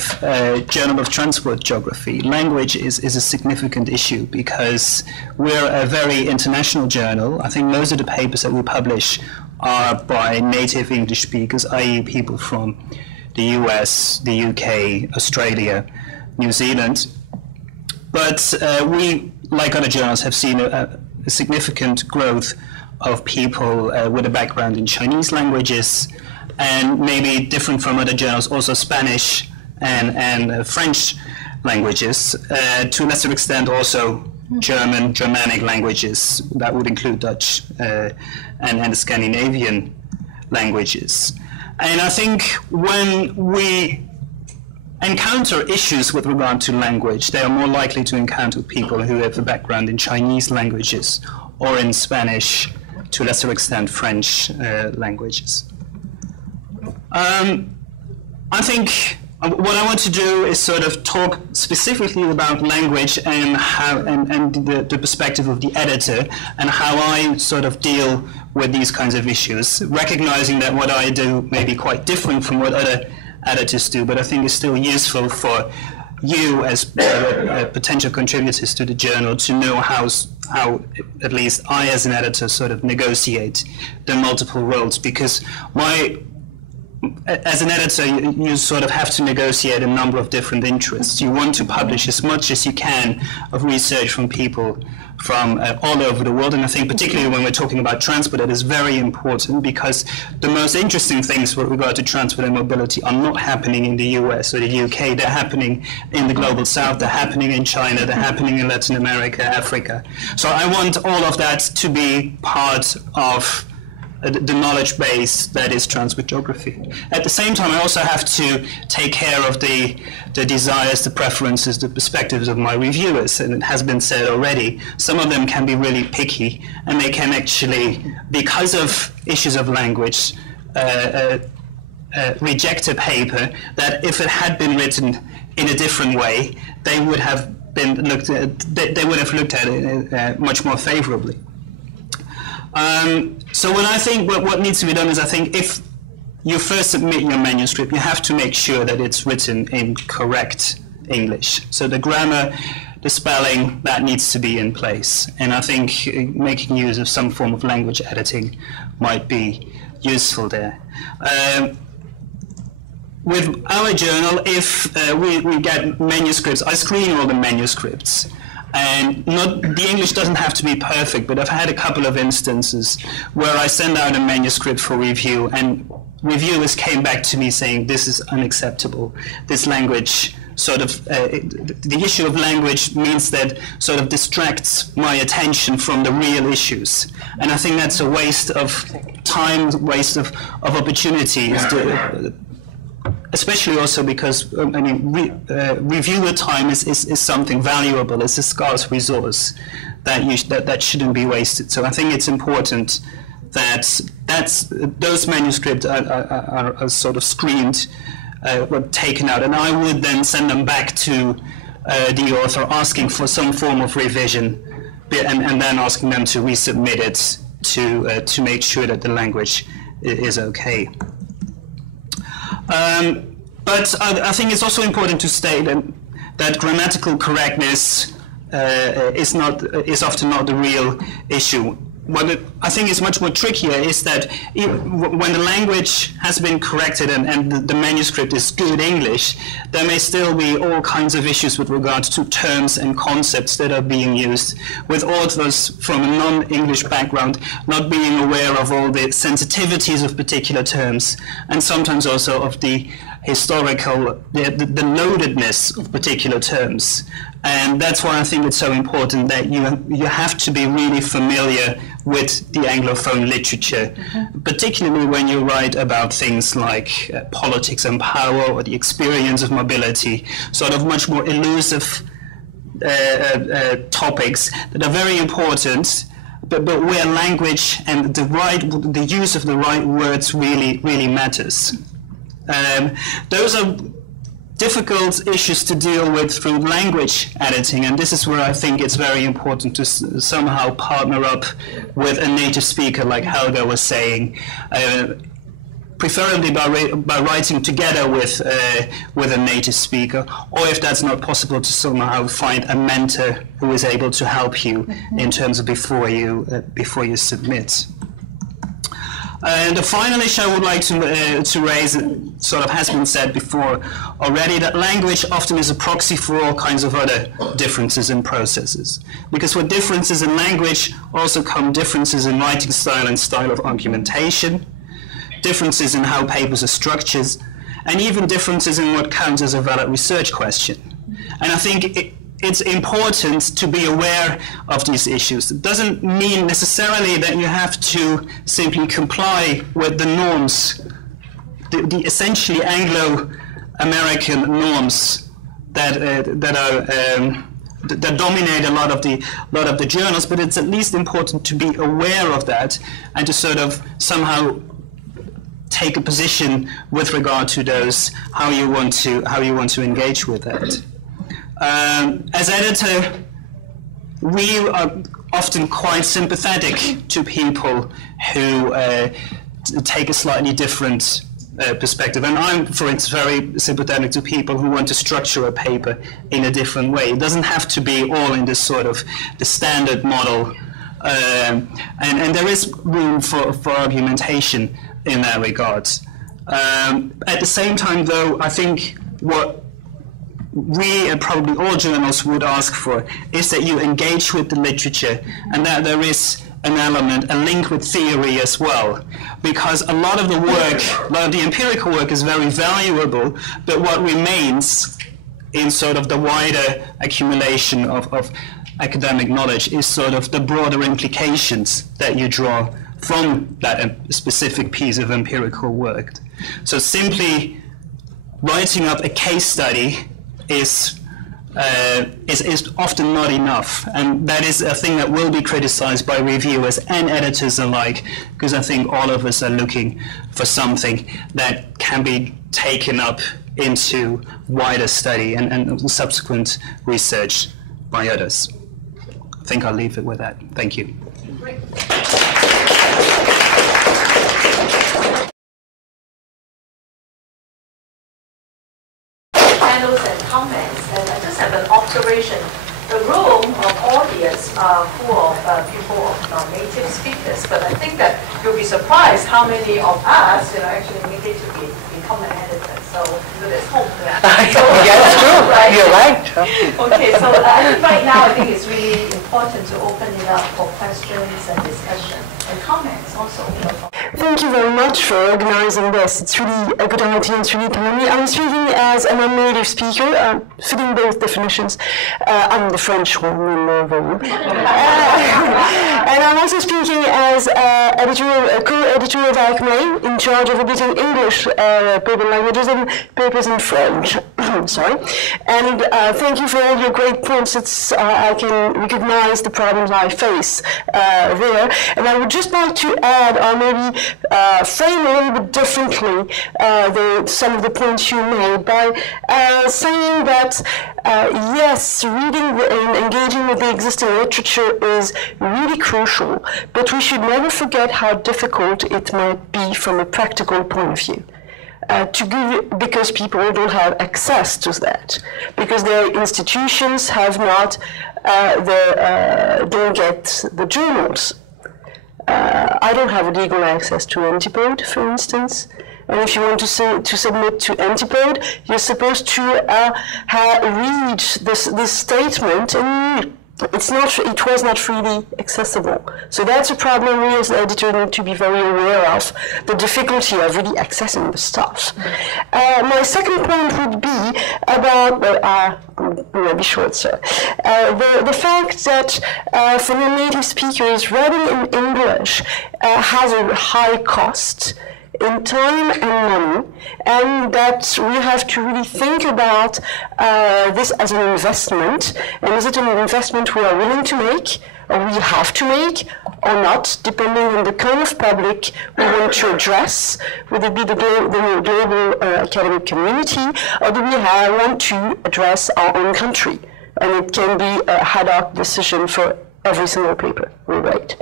Journal of Transport Geography, language is a significant issue because we're a very international journal. I think most of the papers that we publish are by native English speakers, i.e. people from the US, the UK, Australia, New Zealand. But we, like other journals, have seen a significant growth of people with a background in Chinese languages, and maybe different from other journals, also Spanish and French languages, to a lesser extent also German, Germanic languages, that would include Dutch and the Scandinavian languages. And I think when we encounter issues with regard to language, they are more likely to encounter people who have a background in Chinese languages or in Spanish to a lesser extent, French languages. I think what I want to do is sort of talk specifically about language and how and the perspective of the editor and how I sort of deal with these kinds of issues, recognizing that what I do may be quite different from what other editors do, but I think it's still useful for you as potential contributors to the journal to know how at least I as an editor sort of negotiate the multiple roles, because as an editor, you sort of have to negotiate a number of different interests. You want to publish as much as you can of research from people from all over the world, and I think particularly when we're talking about transport, it is very important, because the most interesting things with regard to transport and mobility are not happening in the US or the UK, they're happening in the global south, they're happening in China, they're happening in Latin America, Africa. So I want all of that to be part of the knowledge base that is transport geography. At the same time, I also have to take care of the desires, the preferences, the perspectives of my reviewers, and it has been said already, some of them can be really picky, and they can actually, because of issues of language, reject a paper that if it had been written in a different way, they would have looked at it much more favorably. So when I think what needs to be done is, I think if you first submit your manuscript, you have to make sure that it's written in correct English. So the grammar, the spelling, that needs to be in place. And I think making use of some form of language editing might be useful there. With our journal, if we get manuscripts, I screen all the manuscripts. And the English doesn't have to be perfect, but I've had a couple of instances where I send out a manuscript for review, and reviewers came back to me saying, this is unacceptable. This language sort of, the issue of language means that sort of distracts my attention from the real issues. And I think that's a waste of time, waste of opportunity. Especially also because, I mean, reviewer time is something valuable. It's a scarce resource that shouldn't be wasted. So I think it's important that those manuscripts are sort of screened, taken out, and I would then send them back to the author asking for some form of revision, and then asking them to resubmit it to make sure that the language is okay. But I think it's also important to state that grammatical correctness is often not the real issue. What I think is much more trickier is that when the language has been corrected and the manuscript is good English, there may still be all kinds of issues with regards to terms and concepts that are being used, with authors from a non-English background not being aware of all the sensitivities of particular terms, and sometimes also of the historical, the loadedness of particular terms. And that's why I think it's so important that you have to be really familiar with the Anglophone literature, particularly when you write about things like politics and power or the experience of mobility, sort of much more elusive topics that are very important, but where language and the use of the right words really matters. Those are difficult issues to deal with through language editing, and this is where I think it's very important to somehow partner up with a native speaker, like Helga was saying, preferably by writing together with a native speaker, or if that's not possible, to somehow find a mentor who is able to help you in terms of before you submit. And the final issue I would like to raise, sort of has been said before already, that language often is a proxy for all kinds of other differences in processes. Because with differences in language also come differences in writing style and style of argumentation, differences in how papers are structured, and even differences in what counts as a valid research question. And I think it's important to be aware of these issues. It doesn't mean necessarily that you have to simply comply with the norms, the essentially Anglo-American norms that are that dominate a lot of the journals, but it's at least important to be aware of that and to sort of somehow take a position with regard to those, how you want to engage with that. As editor, we are often quite sympathetic to people who take a slightly different perspective. And I'm, for instance, very sympathetic to people who want to structure a paper in a different way. It doesn't have to be all in this sort of the standard model. And there is room for argumentation in that regard. At the same time, though, I think what we and probably all journals would ask for is that you engage with the literature and that there is an element, a link with theory as well, because a lot of the work, a lot of the empirical work is very valuable, but what remains in sort of the wider accumulation of academic knowledge is sort of the broader implications that you draw from that specific piece of empirical work. So simply writing up a case study is often not enough, and that is a thing that will be criticized by reviewers and editors alike, because I think all of us are looking for something that can be taken up into wider study and subsequent research by others. I think I'll leave it with that. Thank you. Great. Panels and comments, and I just have an observation. The room of audience are full of people of non-native speakers, but I think that you'll be surprised how many of us actually make it to become an editor. So there's hope there. Yeah, that's true. Right. You're right. Okay, so I think right now I think it's really important to open it up for questions and discussion and comments also. Thank you very much for organizing this. It's really a good idea. It's really timely. I'm speaking as a non-native speaker, fitting both definitions. I'm the French one in the room. And I'm also speaking as co-editor of ACME, in charge of editing English paper languages and papers in French. Sorry. And thank you for all your great points. I can recognize the problems I face there. And I would just like to add, or maybe frame a little bit differently some of the points you made by saying that yes, reading and engaging with the existing literature is really crucial, but we should never forget how difficult it might be from a practical point of view. Because people don't have access to that, because their institutions have not, don't get the journals. I don't have legal access to Antipode, for instance. And if you want to submit to Antipode, you're supposed to read this statement, and it was not freely accessible. So that's a problem we as an editor need to be very aware of, the difficulty of really accessing the stuff. My second point would be about, I'm going to be short, sir, the fact that for non-native speakers, writing in English has a high cost in time and money, and that we have to really think about this as an investment, and is it an investment we are willing to make, or we have to make, or not, depending on the kind of public we want to address, whether it be the global academic community, or do we want to address our own country, and it can be a ad hoc decision for every single paper we write.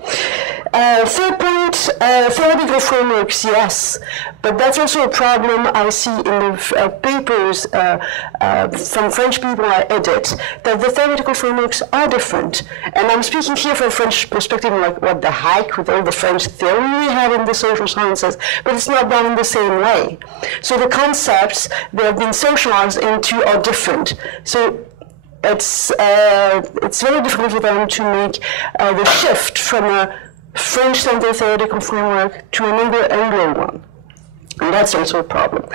Third point, theoretical frameworks, yes, but that's also a problem I see in the papers from French people I edit, that the theoretical frameworks are different. And I'm speaking here from a French perspective, like, what the heck with all the French theory we have in the social sciences, but it's not done in the same way. So the concepts that have been socialized into are different. So it's very difficult for them to make the shift from a French-centered theoretical framework to another Anglo one. And that's also a problem.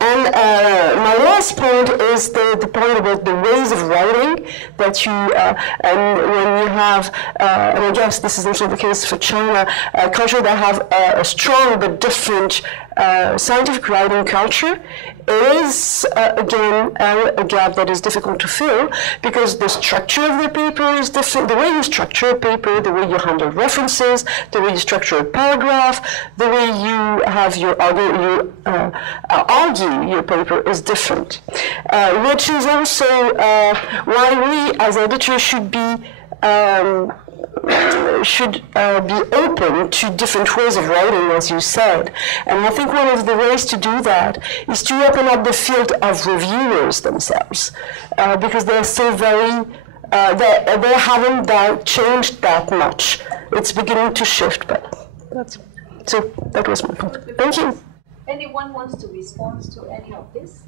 And my last point is the point about the ways of writing that you, and when you have, and I guess this is also the case for China, culture that have a strong but different scientific writing culture is, again, a gap that is difficult to fill because the structure of the paper is different. The way you structure a paper, the way you handle references, the way you structure a paragraph, the way you have your argue your paper is different, which is also why we as editors should be open to different ways of writing, as you said. And I think one of the ways to do that is to open up the field of reviewers themselves, because they're still very, they haven't changed that much. It's beginning to shift, but so that was my point. Thank you. Anyone wants to respond to any of this?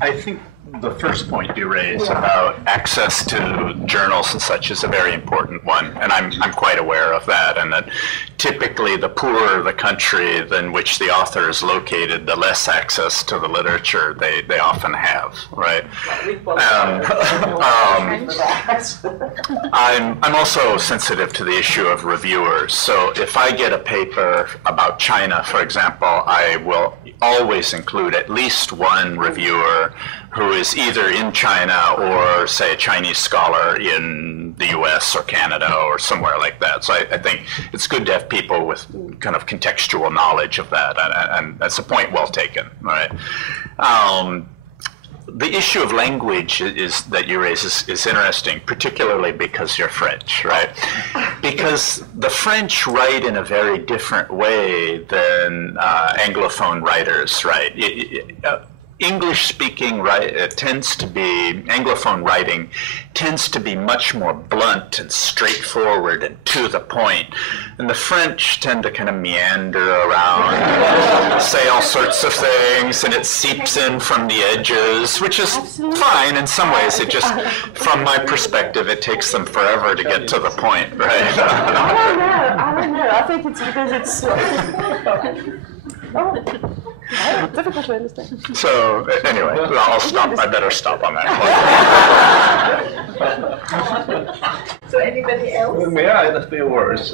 I think the first point you raised about access to journals and such is a very important one, and I'm quite aware of that, and that typically the poorer the country than which the author is located, the less access to the literature they often have, right? I'm also sensitive to the issue of reviewers, so if I get a paper about China, for example, I will always include at least one reviewer who is either in China or, say, a Chinese scholar in the US or Canada or somewhere like that. So I think it's good to have people with kind of contextual knowledge of that, and that's a point well taken, right? The issue of language that you raise is interesting, particularly because you're French, right? Because the French write in a very different way than Anglophone writers write. English-speaking Anglophone writing tends to be much more blunt and straightforward and to the point. And the French tend to kind of meander around, say all sorts of things, and it seeps in from the edges, which is fine in some ways. It just, from my perspective, it takes them forever to get to the point, right? I don't know. I think it's because it's difficult to understand. So anyway, I'll stop. I better stop on that point. So anybody else? May I add a few words?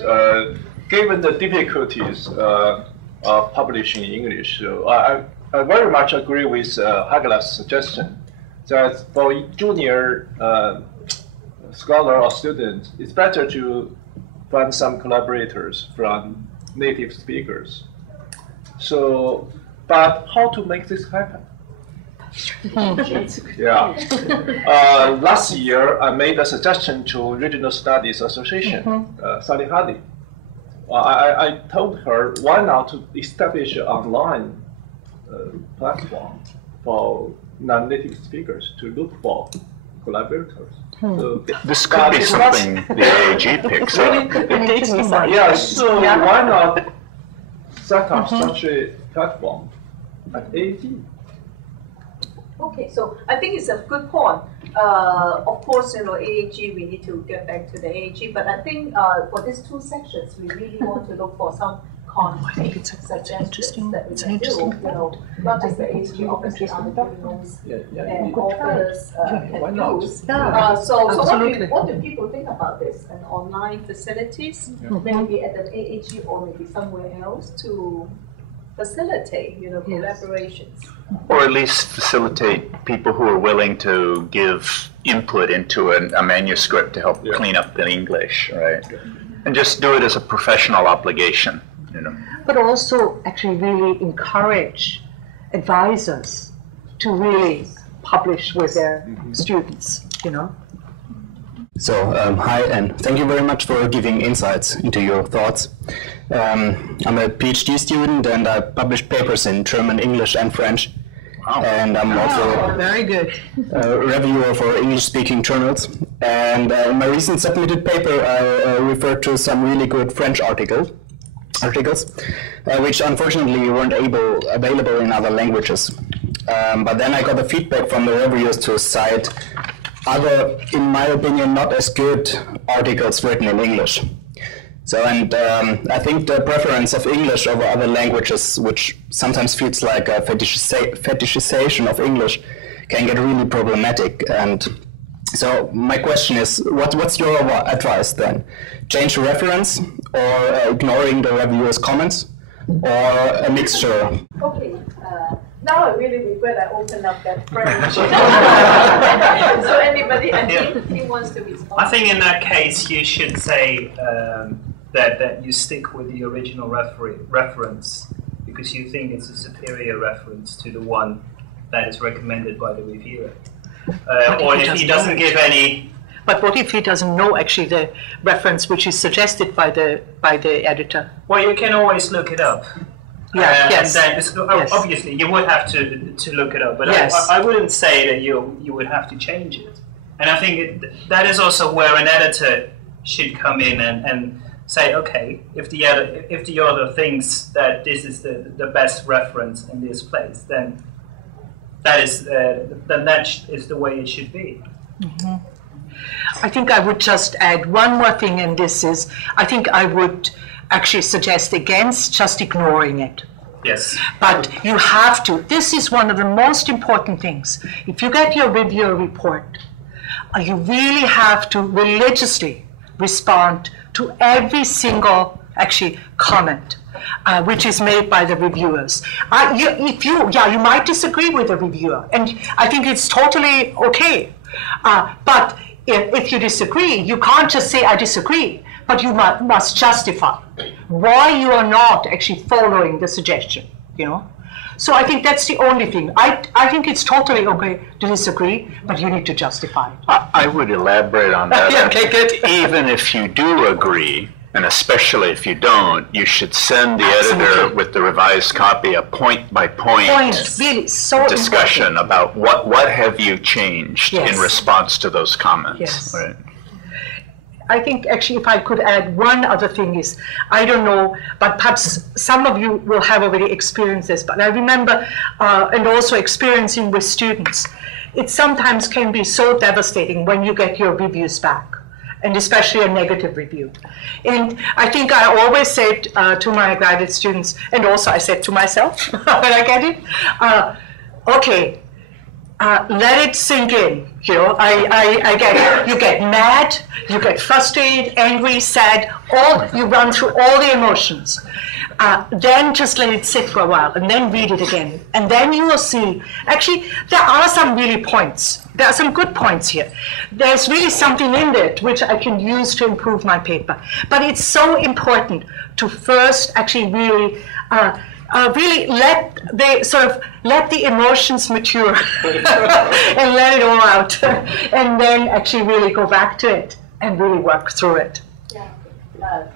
Given the difficulties of publishing in English, I very much agree with Helga's suggestion that for junior scholar or student, it's better to find some collaborators from native speakers. So, but how to make this happen? Yeah. Last year, I made a suggestion to Regional Studies Association, Sally Hardy. I told her, why not to establish an online platform for non-native speakers to look for collaborators. So, this could be something the AAG picks up. Yeah, so why not set up such a platform at AAG? Okay, so I think it's a good point. Of course, AAG, we need to get back to the AAG, but I think for these two sections, we really want to look for some concrete suggestions that we can do, not just the AAG, obviously, journals and authors can use. So what do people think about this? And online facilities, maybe at the AAG or maybe somewhere else to facilitate, collaborations. Or at least facilitate people who are willing to give input into a manuscript to help clean up the English, right? And just do it as a professional obligation, But also actually really encourage advisors to really publish with their students, So, hi, and thank you very much for giving insights into your thoughts. I'm a PhD student, and I publish papers in German, English, and French. Wow. And I'm also very good. A reviewer for English-speaking journals. And in my recent submitted paper, I referred to some really good French articles, which unfortunately weren't available in other languages. But then I got the feedback from the reviewers to cite other, in my opinion, not as good articles written in English. So, and I think the preference of English over other languages, which sometimes feels like a fetishization of English, can get really problematic. And so my question is, what's your advice then? Change the reference or ignoring the reviewer's comments? or a mixture? Okay. Now I really regret I opened up that French. So anybody, who wants to respond? I think in that case you should say that you stick with the original reference because you think it's a superior reference to the one that is recommended by the reviewer. Or if he doesn't give any. But what if he doesn't know actually the reference which is suggested by the editor? Well, you can always look it up. Yeah, yes. And then obviously you would have to look it up, but yes. I wouldn't say that you would have to change it. And I think that is also where an editor should come in and say, okay, if the author thinks that this is the best reference in this place, then that is the way it should be. Mm-hmm. I think I would just add one more thing, and this is, I think I would actually suggest against just ignoring it. Yes. But you have to. This is one of the most important things. If you get your reviewer report, you really have to religiously respond to every single, actually, comment which is made by the reviewers. You might disagree with the reviewer, and I think it's totally okay. But if you disagree, you can't just say, I disagree, but you must justify why you are not actually following the suggestion, you know? So I think that's the only thing. I think it's totally okay to disagree, but you need to justify it. I would elaborate on that. Yeah, okay, good. Even if you do agree, and especially if you don't, you should send the editor with the revised copy a point-by-point really, so discussion important. about what have you changed Yes. in response to those comments. Yes. Right. I think actually if I could add one other thing is, I don't know, but perhaps some of you will have already experienced this, but I remember, and also experiencing with students, it sometimes can be so devastating when you get your reviews back, and especially a negative review. And I think I always said to my graduate students, and also I said to myself when I get it, okay, let it sink in. You know, I get it. You get mad, you get frustrated, angry, sad, you run through all the emotions. Then just let it sit for a while and then read it again. And then you will see, actually, there are some really points. There are some good points here. There's really something in it which I can use to improve my paper. But it's so important to first actually really let the emotions mature and let it all out, and then actually really go back to it and really work through it. Yeah,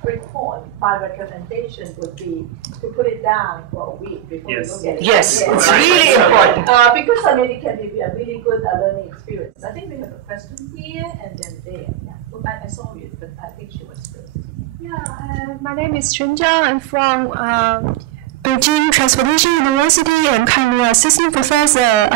great point. My recommendation would be to put it down for a week before you look at it. Yes, it's really important. Because I mean, it can be a really good learning experience. I think we have a question here and then there. Yeah. Well, I saw you, but I think she was first. Yeah, my name is Chen Zhang. I'm from Beijing Transportation University and currently assistant professor.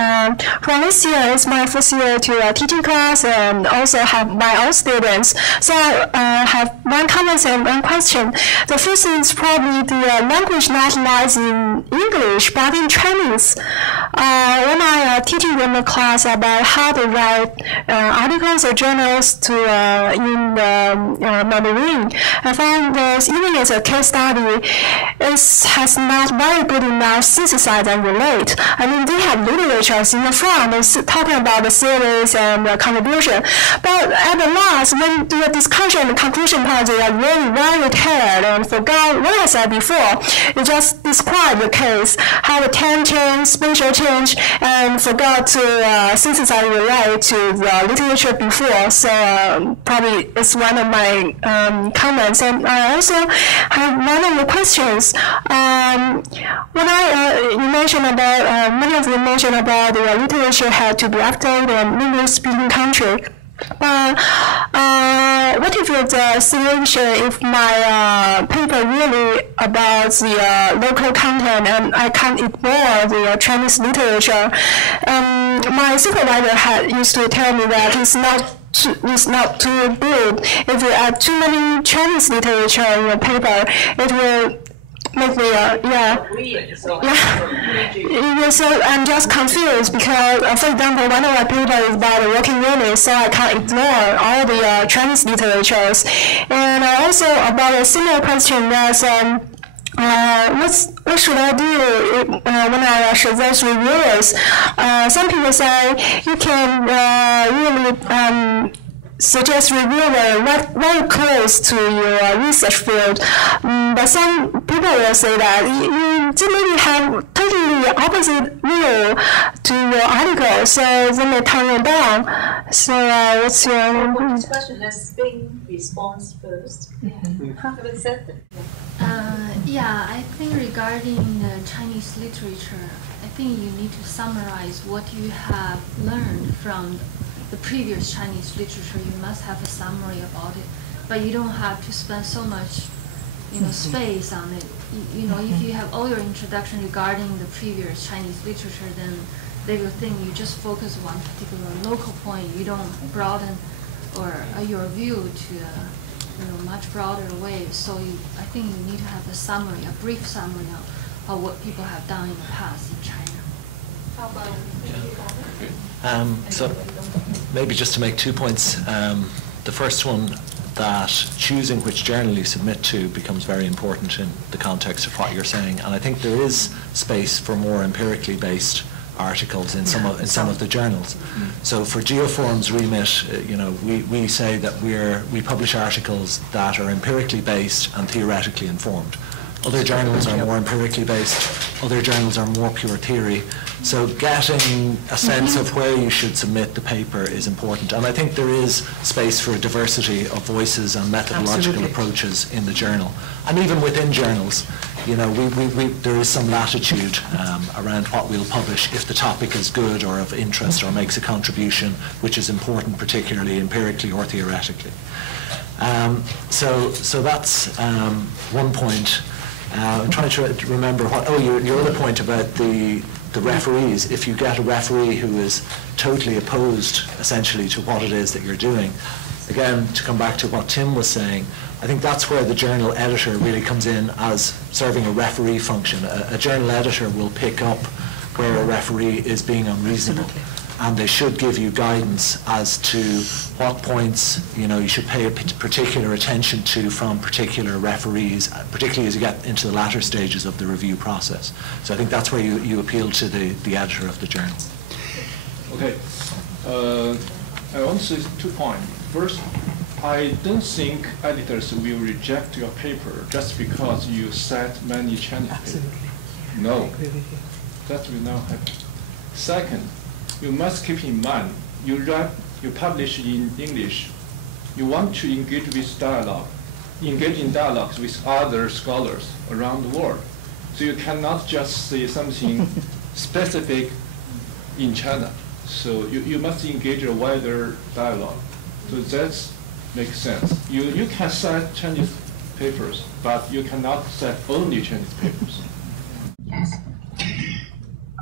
From this year, it's my first year to teaching class and also have my own students. So I have one comment and one question. The first is probably the language not lies in English but in Chinese. When I teaching them a class about how to write articles or journals in Mandarin, I found that even as a case study, it has not very good enough synthesize and relate. I mean, they have literatures in the front talking about the series and the contribution, but at the last, when the discussion and conclusion part, they are really very detailed and forgot what I said before. You just describe the case, how the time change, spatial change, and forgot to synthesize and relate to the literature before. So probably it's one of my comments. And I also have one of the questions. When you mentioned about, many of you mentioned about the literature had to be updated in English-speaking country. But what if the situation if my paper really about the local content and I can't ignore the Chinese literature? My supervisor used to tell me that it's not too good. If you add too many Chinese literature in your paper, it will make me, so I'm just confused because, for example, one of my papers is about the working women, so I can't ignore all the Chinese literatures. And also about a similar question that's what should I do when I suggest reviewers? Some people say you can really suggest reviewer very close to your research field, but some people will say that you maybe have totally opposite view to your article, so they may turn it down. So what's your this question? Let's Bing response first. Having said that. Yeah, I think regarding the Chinese literature, I think you need to summarize what you have learned from the previous Chinese literature. You must have a summary about it, but you don't have to spend so much, space on it. If you have all your introduction regarding the previous Chinese literature, then they will think you just focus on one particular local point. You don't broaden your view to a much broader way. So I think you need to have a summary, a brief summary of what people have done in the past in China. How about so maybe just to make 2 points. The first one, that choosing which journal you submit to becomes very important in the context of what you're saying, and I think there is space for more empirically based articles in some of the journals. So for Geoforum's remit, we say that we publish articles that are empirically based and theoretically informed. Other journals are more empirically based, other journals are more pure theory. So getting a sense of where you should submit the paper is important. And I think there is space for a diversity of voices and methodological approaches in the journal. And even within journals, there is some latitude around what we'll publish if the topic is good or of interest or makes a contribution which is important, particularly empirically or theoretically. So that's one point. I'm trying to remember your other point about the referees. If you get a referee who is totally opposed, essentially, to what it is that you're doing, again, to come back to what Tim was saying, I think that's where the journal editor really comes in as serving a referee function. A journal editor will pick up where a referee is being unreasonable. And they should give you guidance as to what points you should pay particular attention to from particular referees, particularly as you get into the latter stages of the review process. So I think that's where you appeal to the editor of the journal. Okay. I want to say 2 points. First, I don't think editors will reject your paper just because you cite many Chinese papers. No, that will not happen. Second, you must keep in mind, you publish in English, you want to engage in dialogues with other scholars around the world. So you cannot just say something specific in China. So you must engage a wider dialogue. So that makes sense. You can cite Chinese papers, but you cannot cite only Chinese papers. Yes.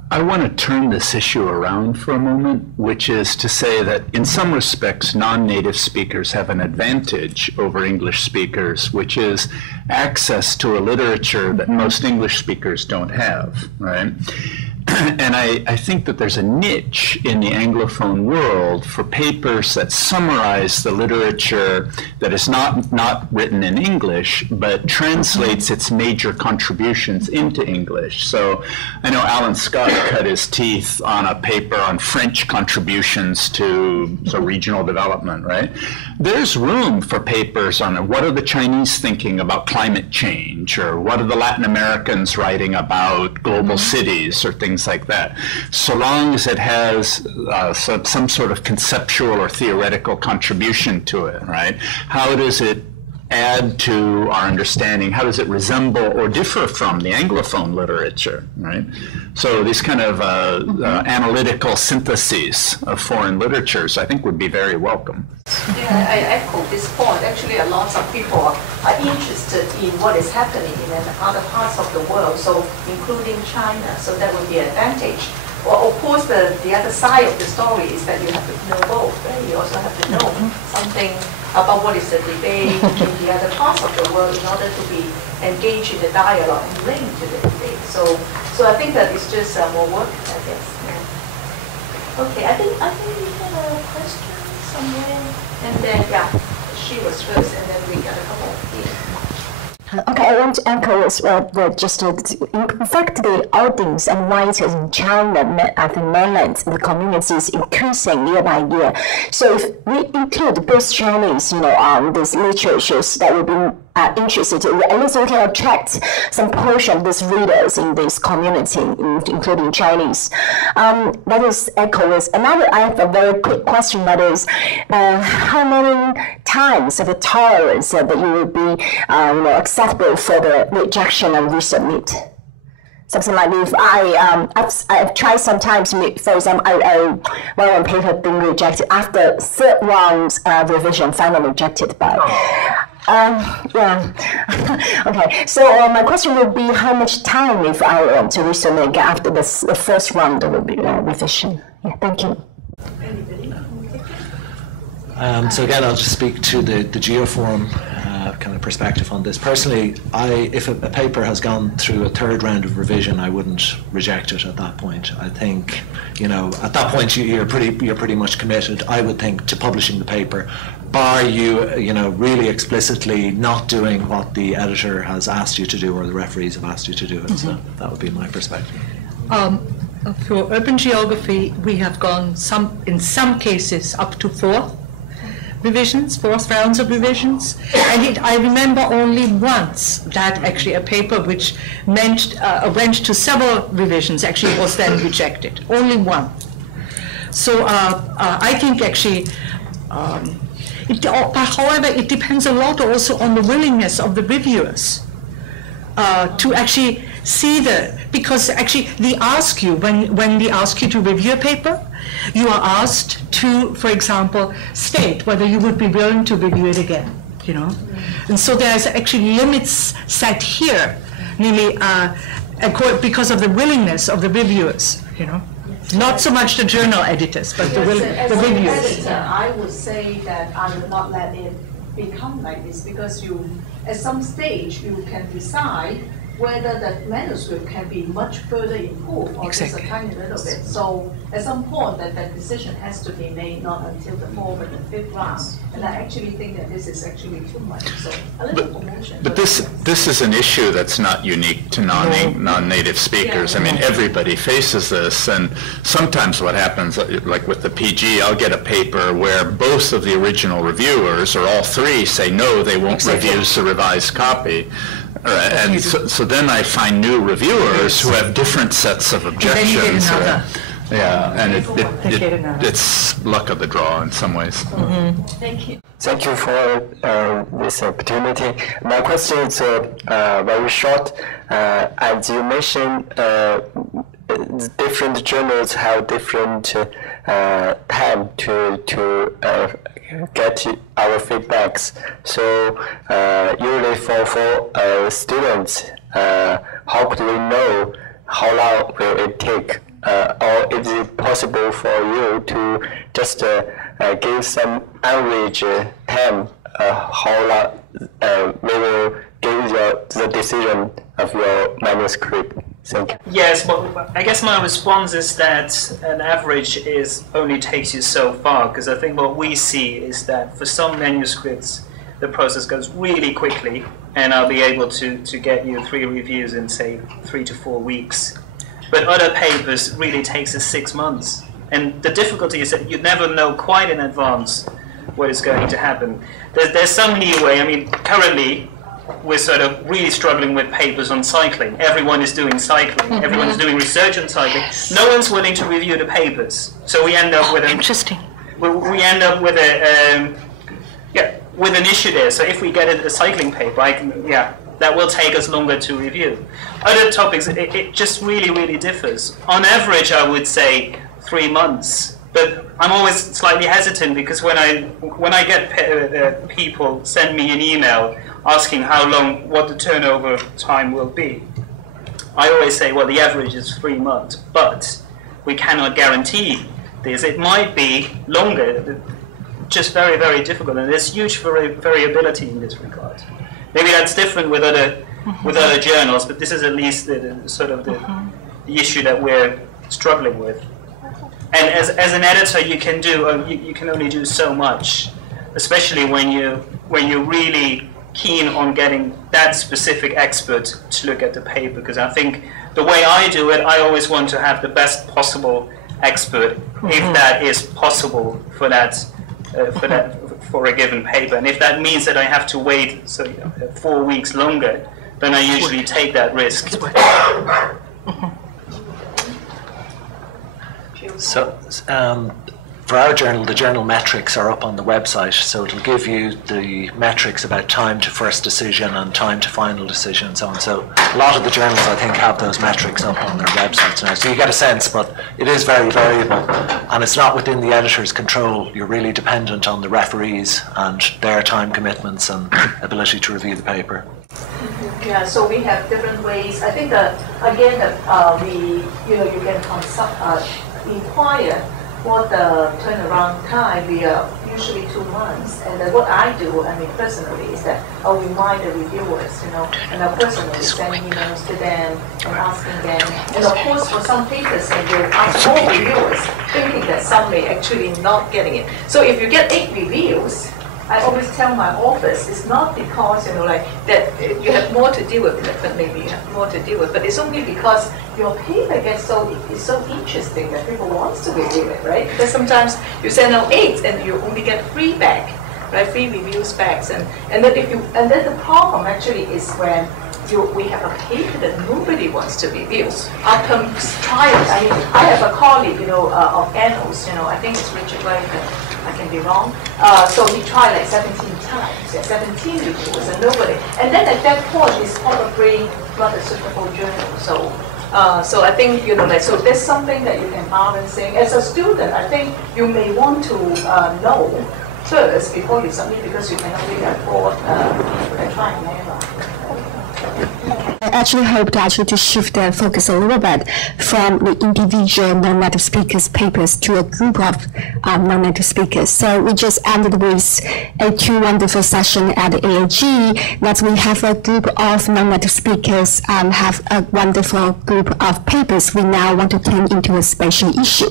I want to turn this issue around for a moment, which is to say that in some respects, non-native speakers have an advantage over English speakers, which is access to a literature that most English speakers don't have, right? And I think that there's a niche in the Anglophone world for papers that summarize the literature that is not written in English, but translates its major contributions into English. So I know Alan Scott cut his teeth on a paper on French contributions to regional development, right? There's room for papers on what are the Chinese thinking about climate change, or what are the Latin Americans writing about global cities, or things like that, so long as it has some sort of conceptual or theoretical contribution to it, right? How does it add to our understanding? How does it resemble or differ from the Anglophone literature, right? So these kind of analytical syntheses of foreign literatures, I think, would be very welcome. Yeah, I echo this point. Actually, a lot of people are interested in what is happening in other parts of the world, so including China, so that would be an advantage. Well, of course, the other side of the story is that you have to know both, right? You also have to know something about what is the debate in the other parts of the world in order to be engaged in the dialogue and linked to the debate. So I think that it's just more work, I guess. Yeah. Okay, I think we have a question somewhere, and then she was first, and then we got a couple here. Okay, I want to echo as well that in fact, the audience and writers in China, at the mainland, the community is increasing year by year. So if we include both Chinese, these literatures that will be interested, at least we can attract some portion of these readers in this community, including Chinese. That is echo is another. I have a very quick question. That is, how many times of the tolerance that you will be, acceptable for the rejection and resubmit? Something like if I've tried sometimes. For example, one paper being rejected after third round revision, finally rejected by. Yeah. Okay. So my question would be, how much time if I want to resubmit after the first round of revision? Yeah. Thank you. So again, I'll just speak to the Geoforum kind of perspective on this. Personally, if a paper has gone through a third round of revision, I wouldn't reject it at that point. I think, at that point you're pretty much committed, I would think, to publishing the paper, bar you really explicitly not doing what the editor has asked you to do or the referees have asked you to do it. Mm-hmm. So that would be my perspective. For urban geography, we have gone in some cases up to fourth rounds of revisions, and I remember only once that actually a paper which went to several revisions actually was then rejected. Only one. So I think actually, however, it depends a lot also on the willingness of the reviewers to actually see because actually they ask you, when they ask you to review a paper, you are asked to, for example, state whether you would be willing to review it again, And so there's actually limits set here, namely because of the willingness of the reviewers, Not so much the journal editors, but the reviewers. As an editor, I would say that I would not let it become like this, because at some stage, you can decide whether the manuscript can be much further improved or just a tiny little bit. So at some point that decision has to be made, not until the fourth or the fifth round. And I actually think that this is actually too much. So a little promotion. But this is an issue that's not unique to non-native speakers. Yeah. I mean, everybody faces this, and sometimes what happens, like with the PG, I'll get a paper where both of the original reviewers, or all three, say no, they won't review the revised copy. And so then I find new reviewers who have different sets of objections. It's luck of the draw in some ways. Mm-hmm. Thank you. Thank you for this opportunity. My question is very short. As you mentioned, different journals have different time to get our feedbacks. So usually for students, how could we know how long will it take? Or is it possible for you to just give some average time how long we will give the decision of your manuscript? Thank you. Yes, but I guess my response is that an average only takes you so far, because I think what we see is that for some manuscripts the process goes really quickly, and I'll be able to get you 3 reviews in, say, 3 to 4 weeks. But other papers really takes us 6 months. And the difficulty is that you never know quite in advance what is going to happen. There's some leeway. I mean, currently, we're sort of really struggling with papers on cycling. Everyone is doing cycling. Mm-hmm. Everyone is doing research on cycling. No one's willing to review the papers. So we end up with interesting. We end up with with an issue there. So if we get a cycling paper, that will take us longer to review. Other topics, it just really, really differs. On average, I would say 3 months. But I'm always slightly hesitant, because when I get people send me an email asking what the turnover time will be, I always say, well, the average is 3 months, but we cannot guarantee this. It might be longer, just very, very difficult, and there's huge variability in this regard. Maybe that's different with other journals, but this is at least the issue that we're struggling with. And as an editor, you can only do so much, especially when you really keen on getting that specific expert to look at the paper, because I think the way I do it, I always want to have the best possible expert, if that is possible for for a given paper. And if that means that I have to wait 4 weeks longer, then I usually take that risk. So, for our journal, the journal metrics are up on the website, so it'll give you the metrics about time to first decision and time to final decision and so on. So a lot of the journals, I think, have those metrics up on their websites now. So you get a sense, but it is very variable, and it's not within the editor's control. You're really dependent on the referees and their time commitments and ability to review the paper. Yeah, so we have different ways. I think again, you can inquire what the turnaround time. We are usually 2 months, and what I do, personally, is that I'll remind the reviewers, and I'll personally send emails to them and asking them. And of course, for some papers, and you'll ask more reviewers, thinking that some may actually not getting it. So if you get 8 reviews, I always tell my office, it's not because, that you have more to deal with, but maybe you have more to deal with, but it's only because your paper is so interesting that people want to review it, right? Because sometimes you send out 8 and you only get 3 back, right? 3 reviews back, and then the problem actually is when we have a paper that nobody wants to review. I'll come try it. I have a colleague, of annals, I think it's Richard Leitner. I can be wrong. So he tried like 17 times, 17 reviews, and nobody. And then at that point, it's probably not a suitable journal. So I think so there's something that you can balancing. As a student, I think you may want to know first before you submit, because you cannot really afford try and error. I actually hope to shift the focus a little bit from the individual non-native speakers' papers to a group of non-native speakers. So we just ended with a 2 wonderful sessions at the AAG. That we have a group of non-native speakers have a wonderful group of papers we now want to turn into a special issue.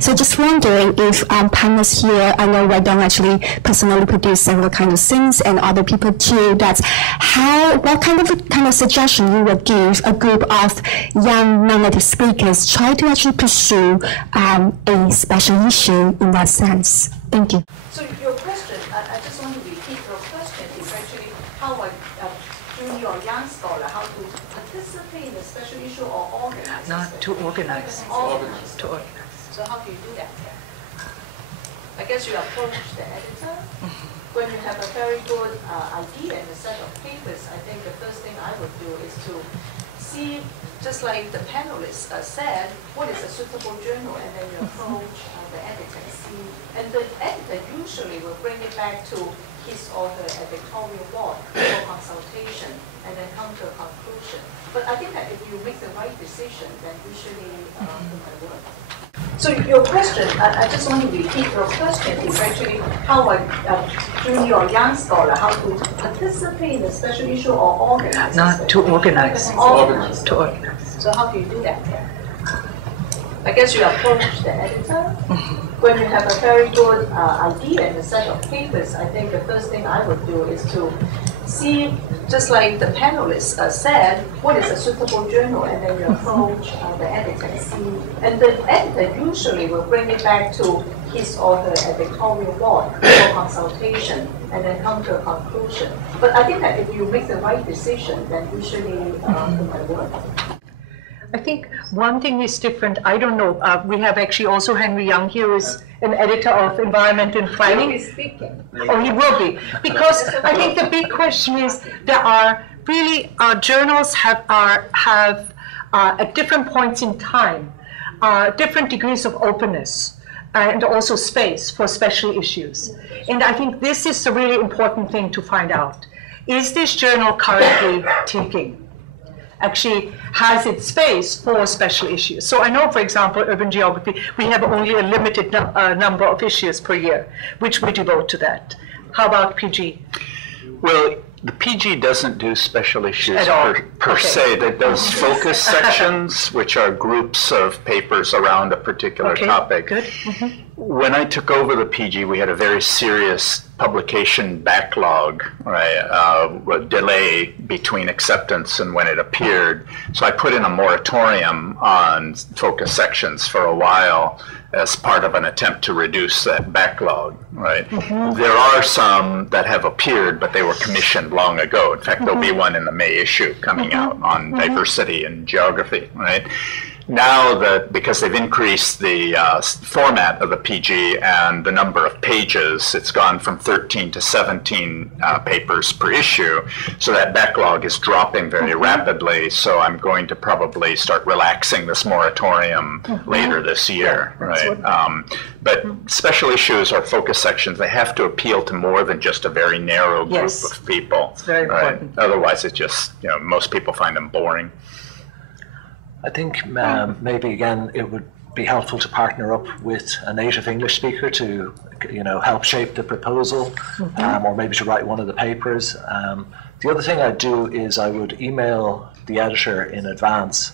So just wondering if panelists here, I know Weidong actually personally produced several kinds of things, and other people too, that's what kind of suggestion you would give a group of young non-native speakers try to actually pursue a special issue in that sense. Thank you. So your question, I just want to repeat your question, is actually how a junior or young scholar, how to participate in a special issue or organize? Not to organize. Organize. To organize. So how do you do that? I guess you approach the editor. When you have a very good idea and a set of papers, I think the first thing I would do is to see, just like the panelists said, what is a suitable journal, and then you approach the editor and see. And the editor usually will bring it back to his or her editorial board for consultation, and then come to a conclusion. But I think that if you make the right decision, then usually it might work. So your question, I just want to repeat your question, is actually how a junior or young scholar, how to participate in a special issue or organize? Not to organize. Organize. To organize. So how do you do that? I guess you approach the editor. When you have a very good idea and a set of papers, I think the first thing I would do is to see, just like the panelists said, what is a suitable journal, and then you approach the editor and see. And the editor usually will bring it back to his or her editorial board for consultation, and then come to a conclusion. But I think that if you make the right decision, then usually it might work. I think one thing is different. I don't know. We have actually also Henry Young here, is an editor of Environment and Planning. He'll be speaking. Oh, he will be. Because I think the big question is, there are really, journals have at different points in time, different degrees of openness and also space for special issues. And I think this is a really important thing to find out. Is this journal currently actually has its space for special issues? So I know, for example, urban geography, we have only a limited number of issues per year, which we devote to that. How about PG? Well, the PG doesn't do special issues per Okay. se. That does focus sections, which are groups of papers around a particular topic. Good. when I took over the PG, we had a very serious publication backlog, right? A delay between acceptance and when it appeared. So I put in a moratorium on focus sections for a while as part of an attempt to reduce that backlog, right? There are some that have appeared, but they were commissioned long ago. In fact, there'll be one in the May issue coming out on diversity and geography, right? Now that, because they've increased the format of the PG and the number of pages, it's gone from 13 to 17 papers per issue. So that backlog is dropping very rapidly. So I'm going to probably start relaxing this moratorium later this year, right? But special issues or focus sections, they have to appeal to more than just a very narrow group of people. It's very important. Otherwise, it just, most people find them boring. I think maybe again it would be helpful to partner up with a native English speaker to help shape the proposal, or maybe to write one of the papers. The other thing I'd do is I would email the editor in advance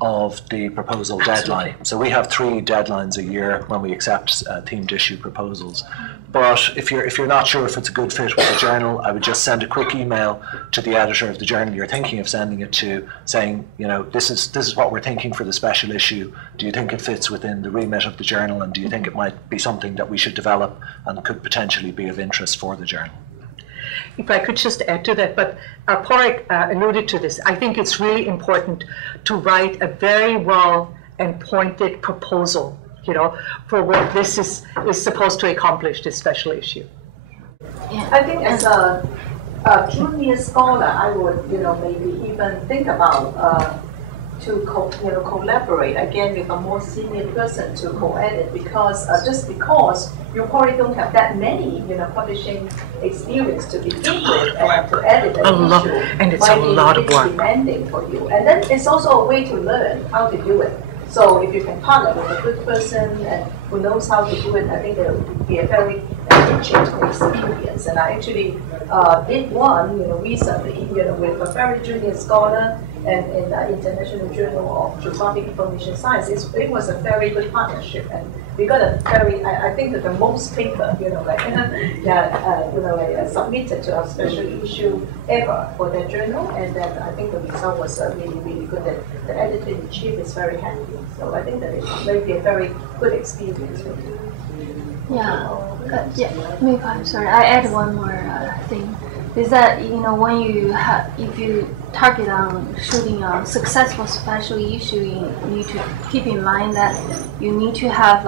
of the proposal deadline. So we have 3 deadlines a year when we accept themed issue proposals. But if you're not sure if it's a good fit with the journal, I would just send a quick email to the editor of the journal you're thinking of sending it to, saying, this is what we're thinking for the special issue. Do you think it fits within the remit of the journal, and do you think it might be something that we should develop and could potentially be of interest for the journal? If I could just add to that, but Padraig alluded to this. I think it's really important to write a very well and pointed proposal, for what this is supposed to accomplish, this special issue. I think as a junior scholar, I would, maybe even think about to collaborate again with a more senior person to co-edit, because just because you probably don't have that many publishing experience to begin with, and to edit an issue and it's a lot of work. Demanding for you, and then it's also a way to learn how to do it. So if you can partner with a good person and who knows how to do it, I think there will be a very enriching experience. And I actually did one, recently, with a very junior scholar and in the International Journal of Geographic Information Science. It was a very good partnership, and we got a very, I think that the most paper, submitted to a special issue ever for that journal, and then I think the result was really, really good. The editor-in-chief is very happy, so I think that it may be a very good experience for you. Mei-Po, I'm sorry, I add one more thing. Is that when if you target on shooting a successful special issue, you need to keep in mind that you need to have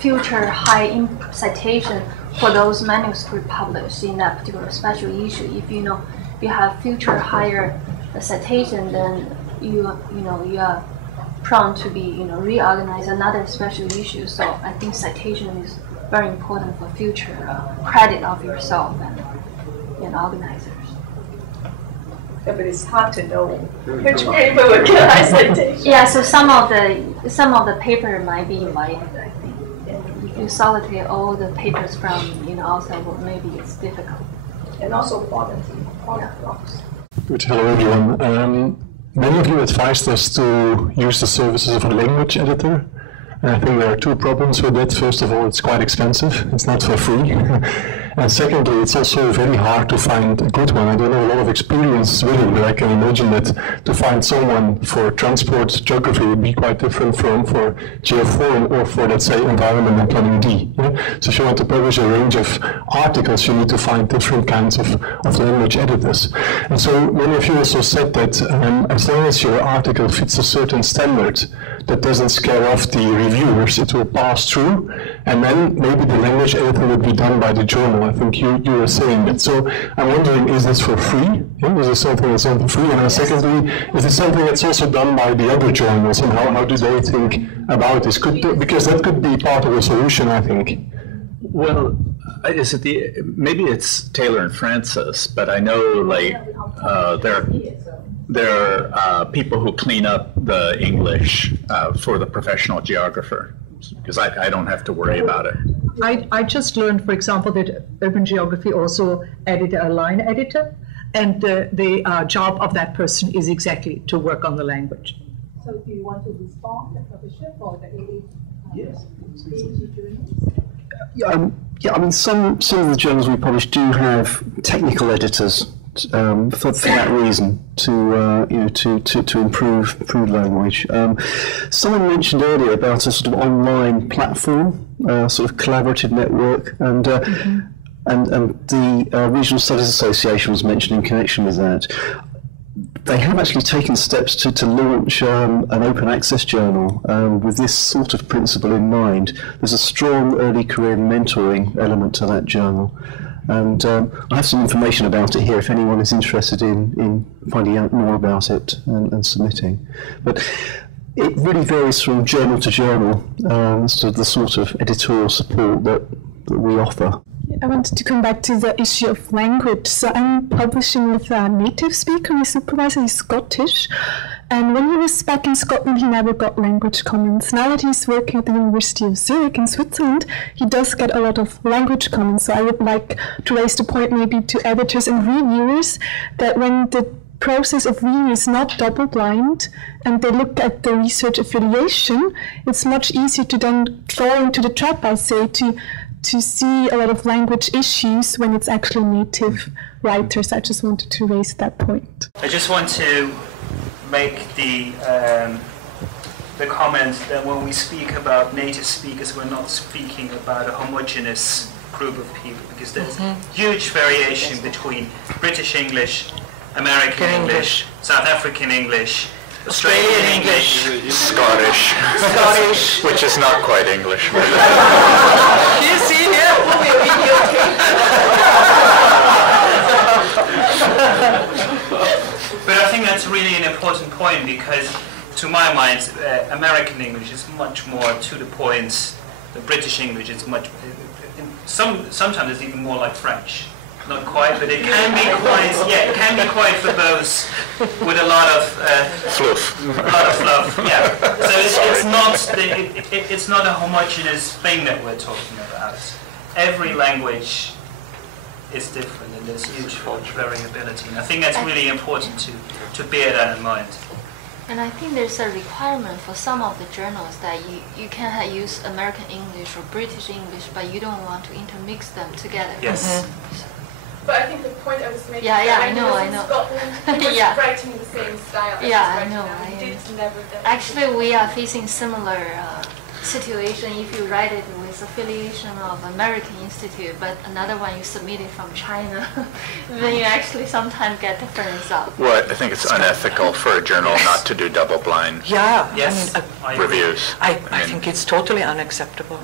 future high citation for those manuscripts published in that particular special issue. If you have future higher citation, then you are prone to be reorganize another special issue. So I think citation is very important for future credit of yourself and organizers. Yeah, but it's hard to know which paper would get high citation. Yeah, so some of the paper might be invited, I think. And if you solidate all the papers from outside, well, maybe it's difficult. And also quality blocks. Good. Hello, everyone. Many of you advised us to use the services of a language editor. And I think there are 2 problems with that. First of all, it's quite expensive. It's not for free. And secondly, it's also very hard to find a good one. I don't have a lot of experience with it, but I can imagine that to find someone for transport geography would be quite different from for GeoForum or for, let's say, environment and planning D. Yeah? So if you want to publish a range of articles, you need to find different kinds of language editors. And so many of you also said that as long as your article fits a certain standard that doesn't scare off the reviewers, it will pass through, and then maybe the language editing would be done by the journal. I think you were saying that. So I'm wondering, is this for free? Yeah, is this something that's on free? And secondly, is this something that's also done by the other journals, and how do they think about this? Because that could be part of the solution, I think. Well, is it maybe it's Taylor and Francis, but I know there are people who clean up the English for the professional geographer, because I don't have to worry about it. I just learned, for example, that Urban Geography also added a line editor, and the job of that person is exactly to work on the language. So do you want to respond, the publisher, for the yes. journals? Yeah, I mean, some of the journals we publish do have technical editors for that reason, to improve language. Someone mentioned earlier about a sort of online platform, sort of collaborative network, and the Regional Studies Association was mentioned in connection with that. They have actually taken steps to launch an open access journal with this sort of principle in mind. There's a strong early career mentoring element to that journal. And I have some information about it here if anyone is interested in finding out more about it and submitting. But it really varies from journal to journal as to the sort of editorial support that we offer. I wanted to come back to the issue of language. So I'm publishing with a native speaker. My supervisor is Scottish. And when he was back in Scotland, he never got language comments. Now that he's working at the University of Zurich in Switzerland, he does get a lot of language comments. So I would like to raise the point maybe to editors and reviewers that when the process of reading is not double-blind and they look at the research affiliation, it's much easier to then fall into the trap, I say, to see a lot of language issues when it's actually native writers. I just wanted to raise that point. I just want to make the comment that when we speak about native speakers, we're not speaking about a homogeneous group of people, because there's huge variation between British English, American English, South African English, Australian English, Scottish, which is not quite English. You see here, But I think that's really an important point, because to my mind, American English is much more to the point. The British English is much, sometimes it's even more like French. Not quite, but it can be quite. Yeah, it can be quite verbose with a lot of fluff. A lot of fluff. Yeah. So it's not a homogeneous thing that we're talking about. Every language is different, and there's huge variability. And I think that's really important to bear that in mind. And I think there's a requirement for some of the journals that you can use American English or British English, but you don't want to intermix them together. Yes. But I think the point I was making yeah, I know. Scotland, he was yeah. writing in the same style. Yeah, I know. Actually, we are facing similar situation. If you write it with affiliation of American Institute, but another one you submit it from China, then you actually sometimes get different results. Well, I think it's unethical for a journal not to do double-blind reviews. I think it's totally unacceptable.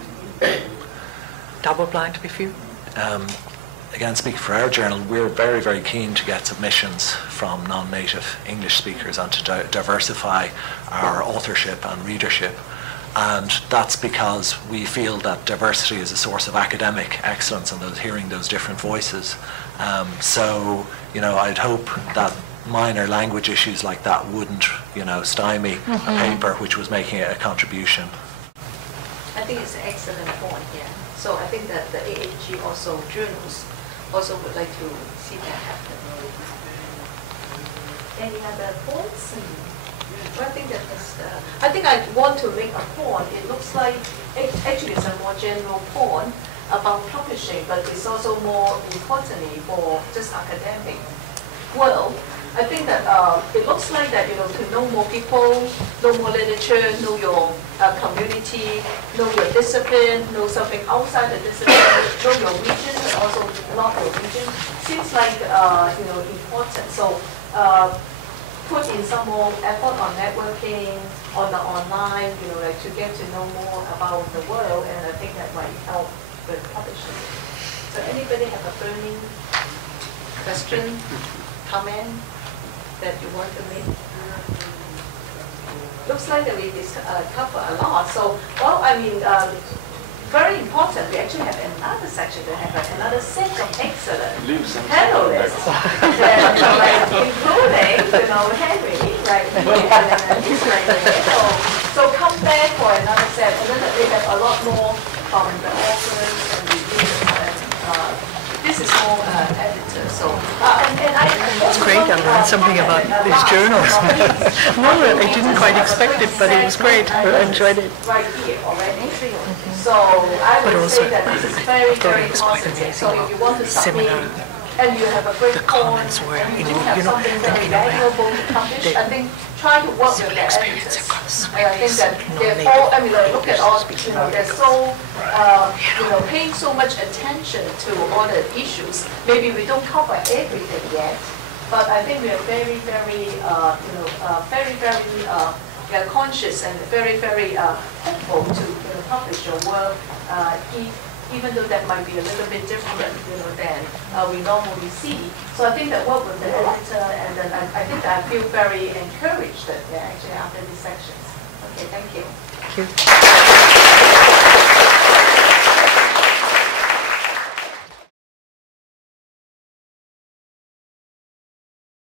Double-blind review. Again, speaking for our journal, we're very, very keen to get submissions from non-native English speakers and to diversify our authorship and readership. And that's because we feel that diversity is a source of academic excellence, and hearing those different voices. So, I'd hope that minor language issues like that wouldn't, stymie a paper which was making a contribution. I think it's an excellent point, yeah. So I think that the AAG also journals also would like to see that happen. Any other points? I think that is, I think I want to make a point. It looks like actually it's a more general point about publishing, but it's also more importantly for just academic world. I think that it looks like that to know more people, know more literature, know your community, know your discipline, know something outside the discipline, know your region, but also not your region. Seems like important. So put in some more effort on networking, on the online, to get to know more about the world, and I think that might help with publishing. So anybody have a burning question, comment that you want to make? Looks like that we cover a lot. So, very important, we actually have another section to have another set of excellent panelists, including, Henry, right here, and he's right there. So come back for another set, and then we have a lot more from the authors and reviewers, and this is more editors. So, and It's great. I learned something about these journals. No, I didn't quite expect it, but it was great. I enjoyed it. Right here already. So I would say that this is very, very positive. So if you want to submit and you have a great comments were, you have something very valuable to publish, I think try to work with the editors. And I think that they're all, I mean, look at all, they're so, paying so much attention to all the issues. Maybe we don't cover everything yet, but I think we are very, very, very conscious and very, very hopeful to publish your work, even though that might be a little bit different, than we normally see. So I think that work with the editor, and then I think that I feel very encouraged that actually after these sections. Okay, thank you. Thank you.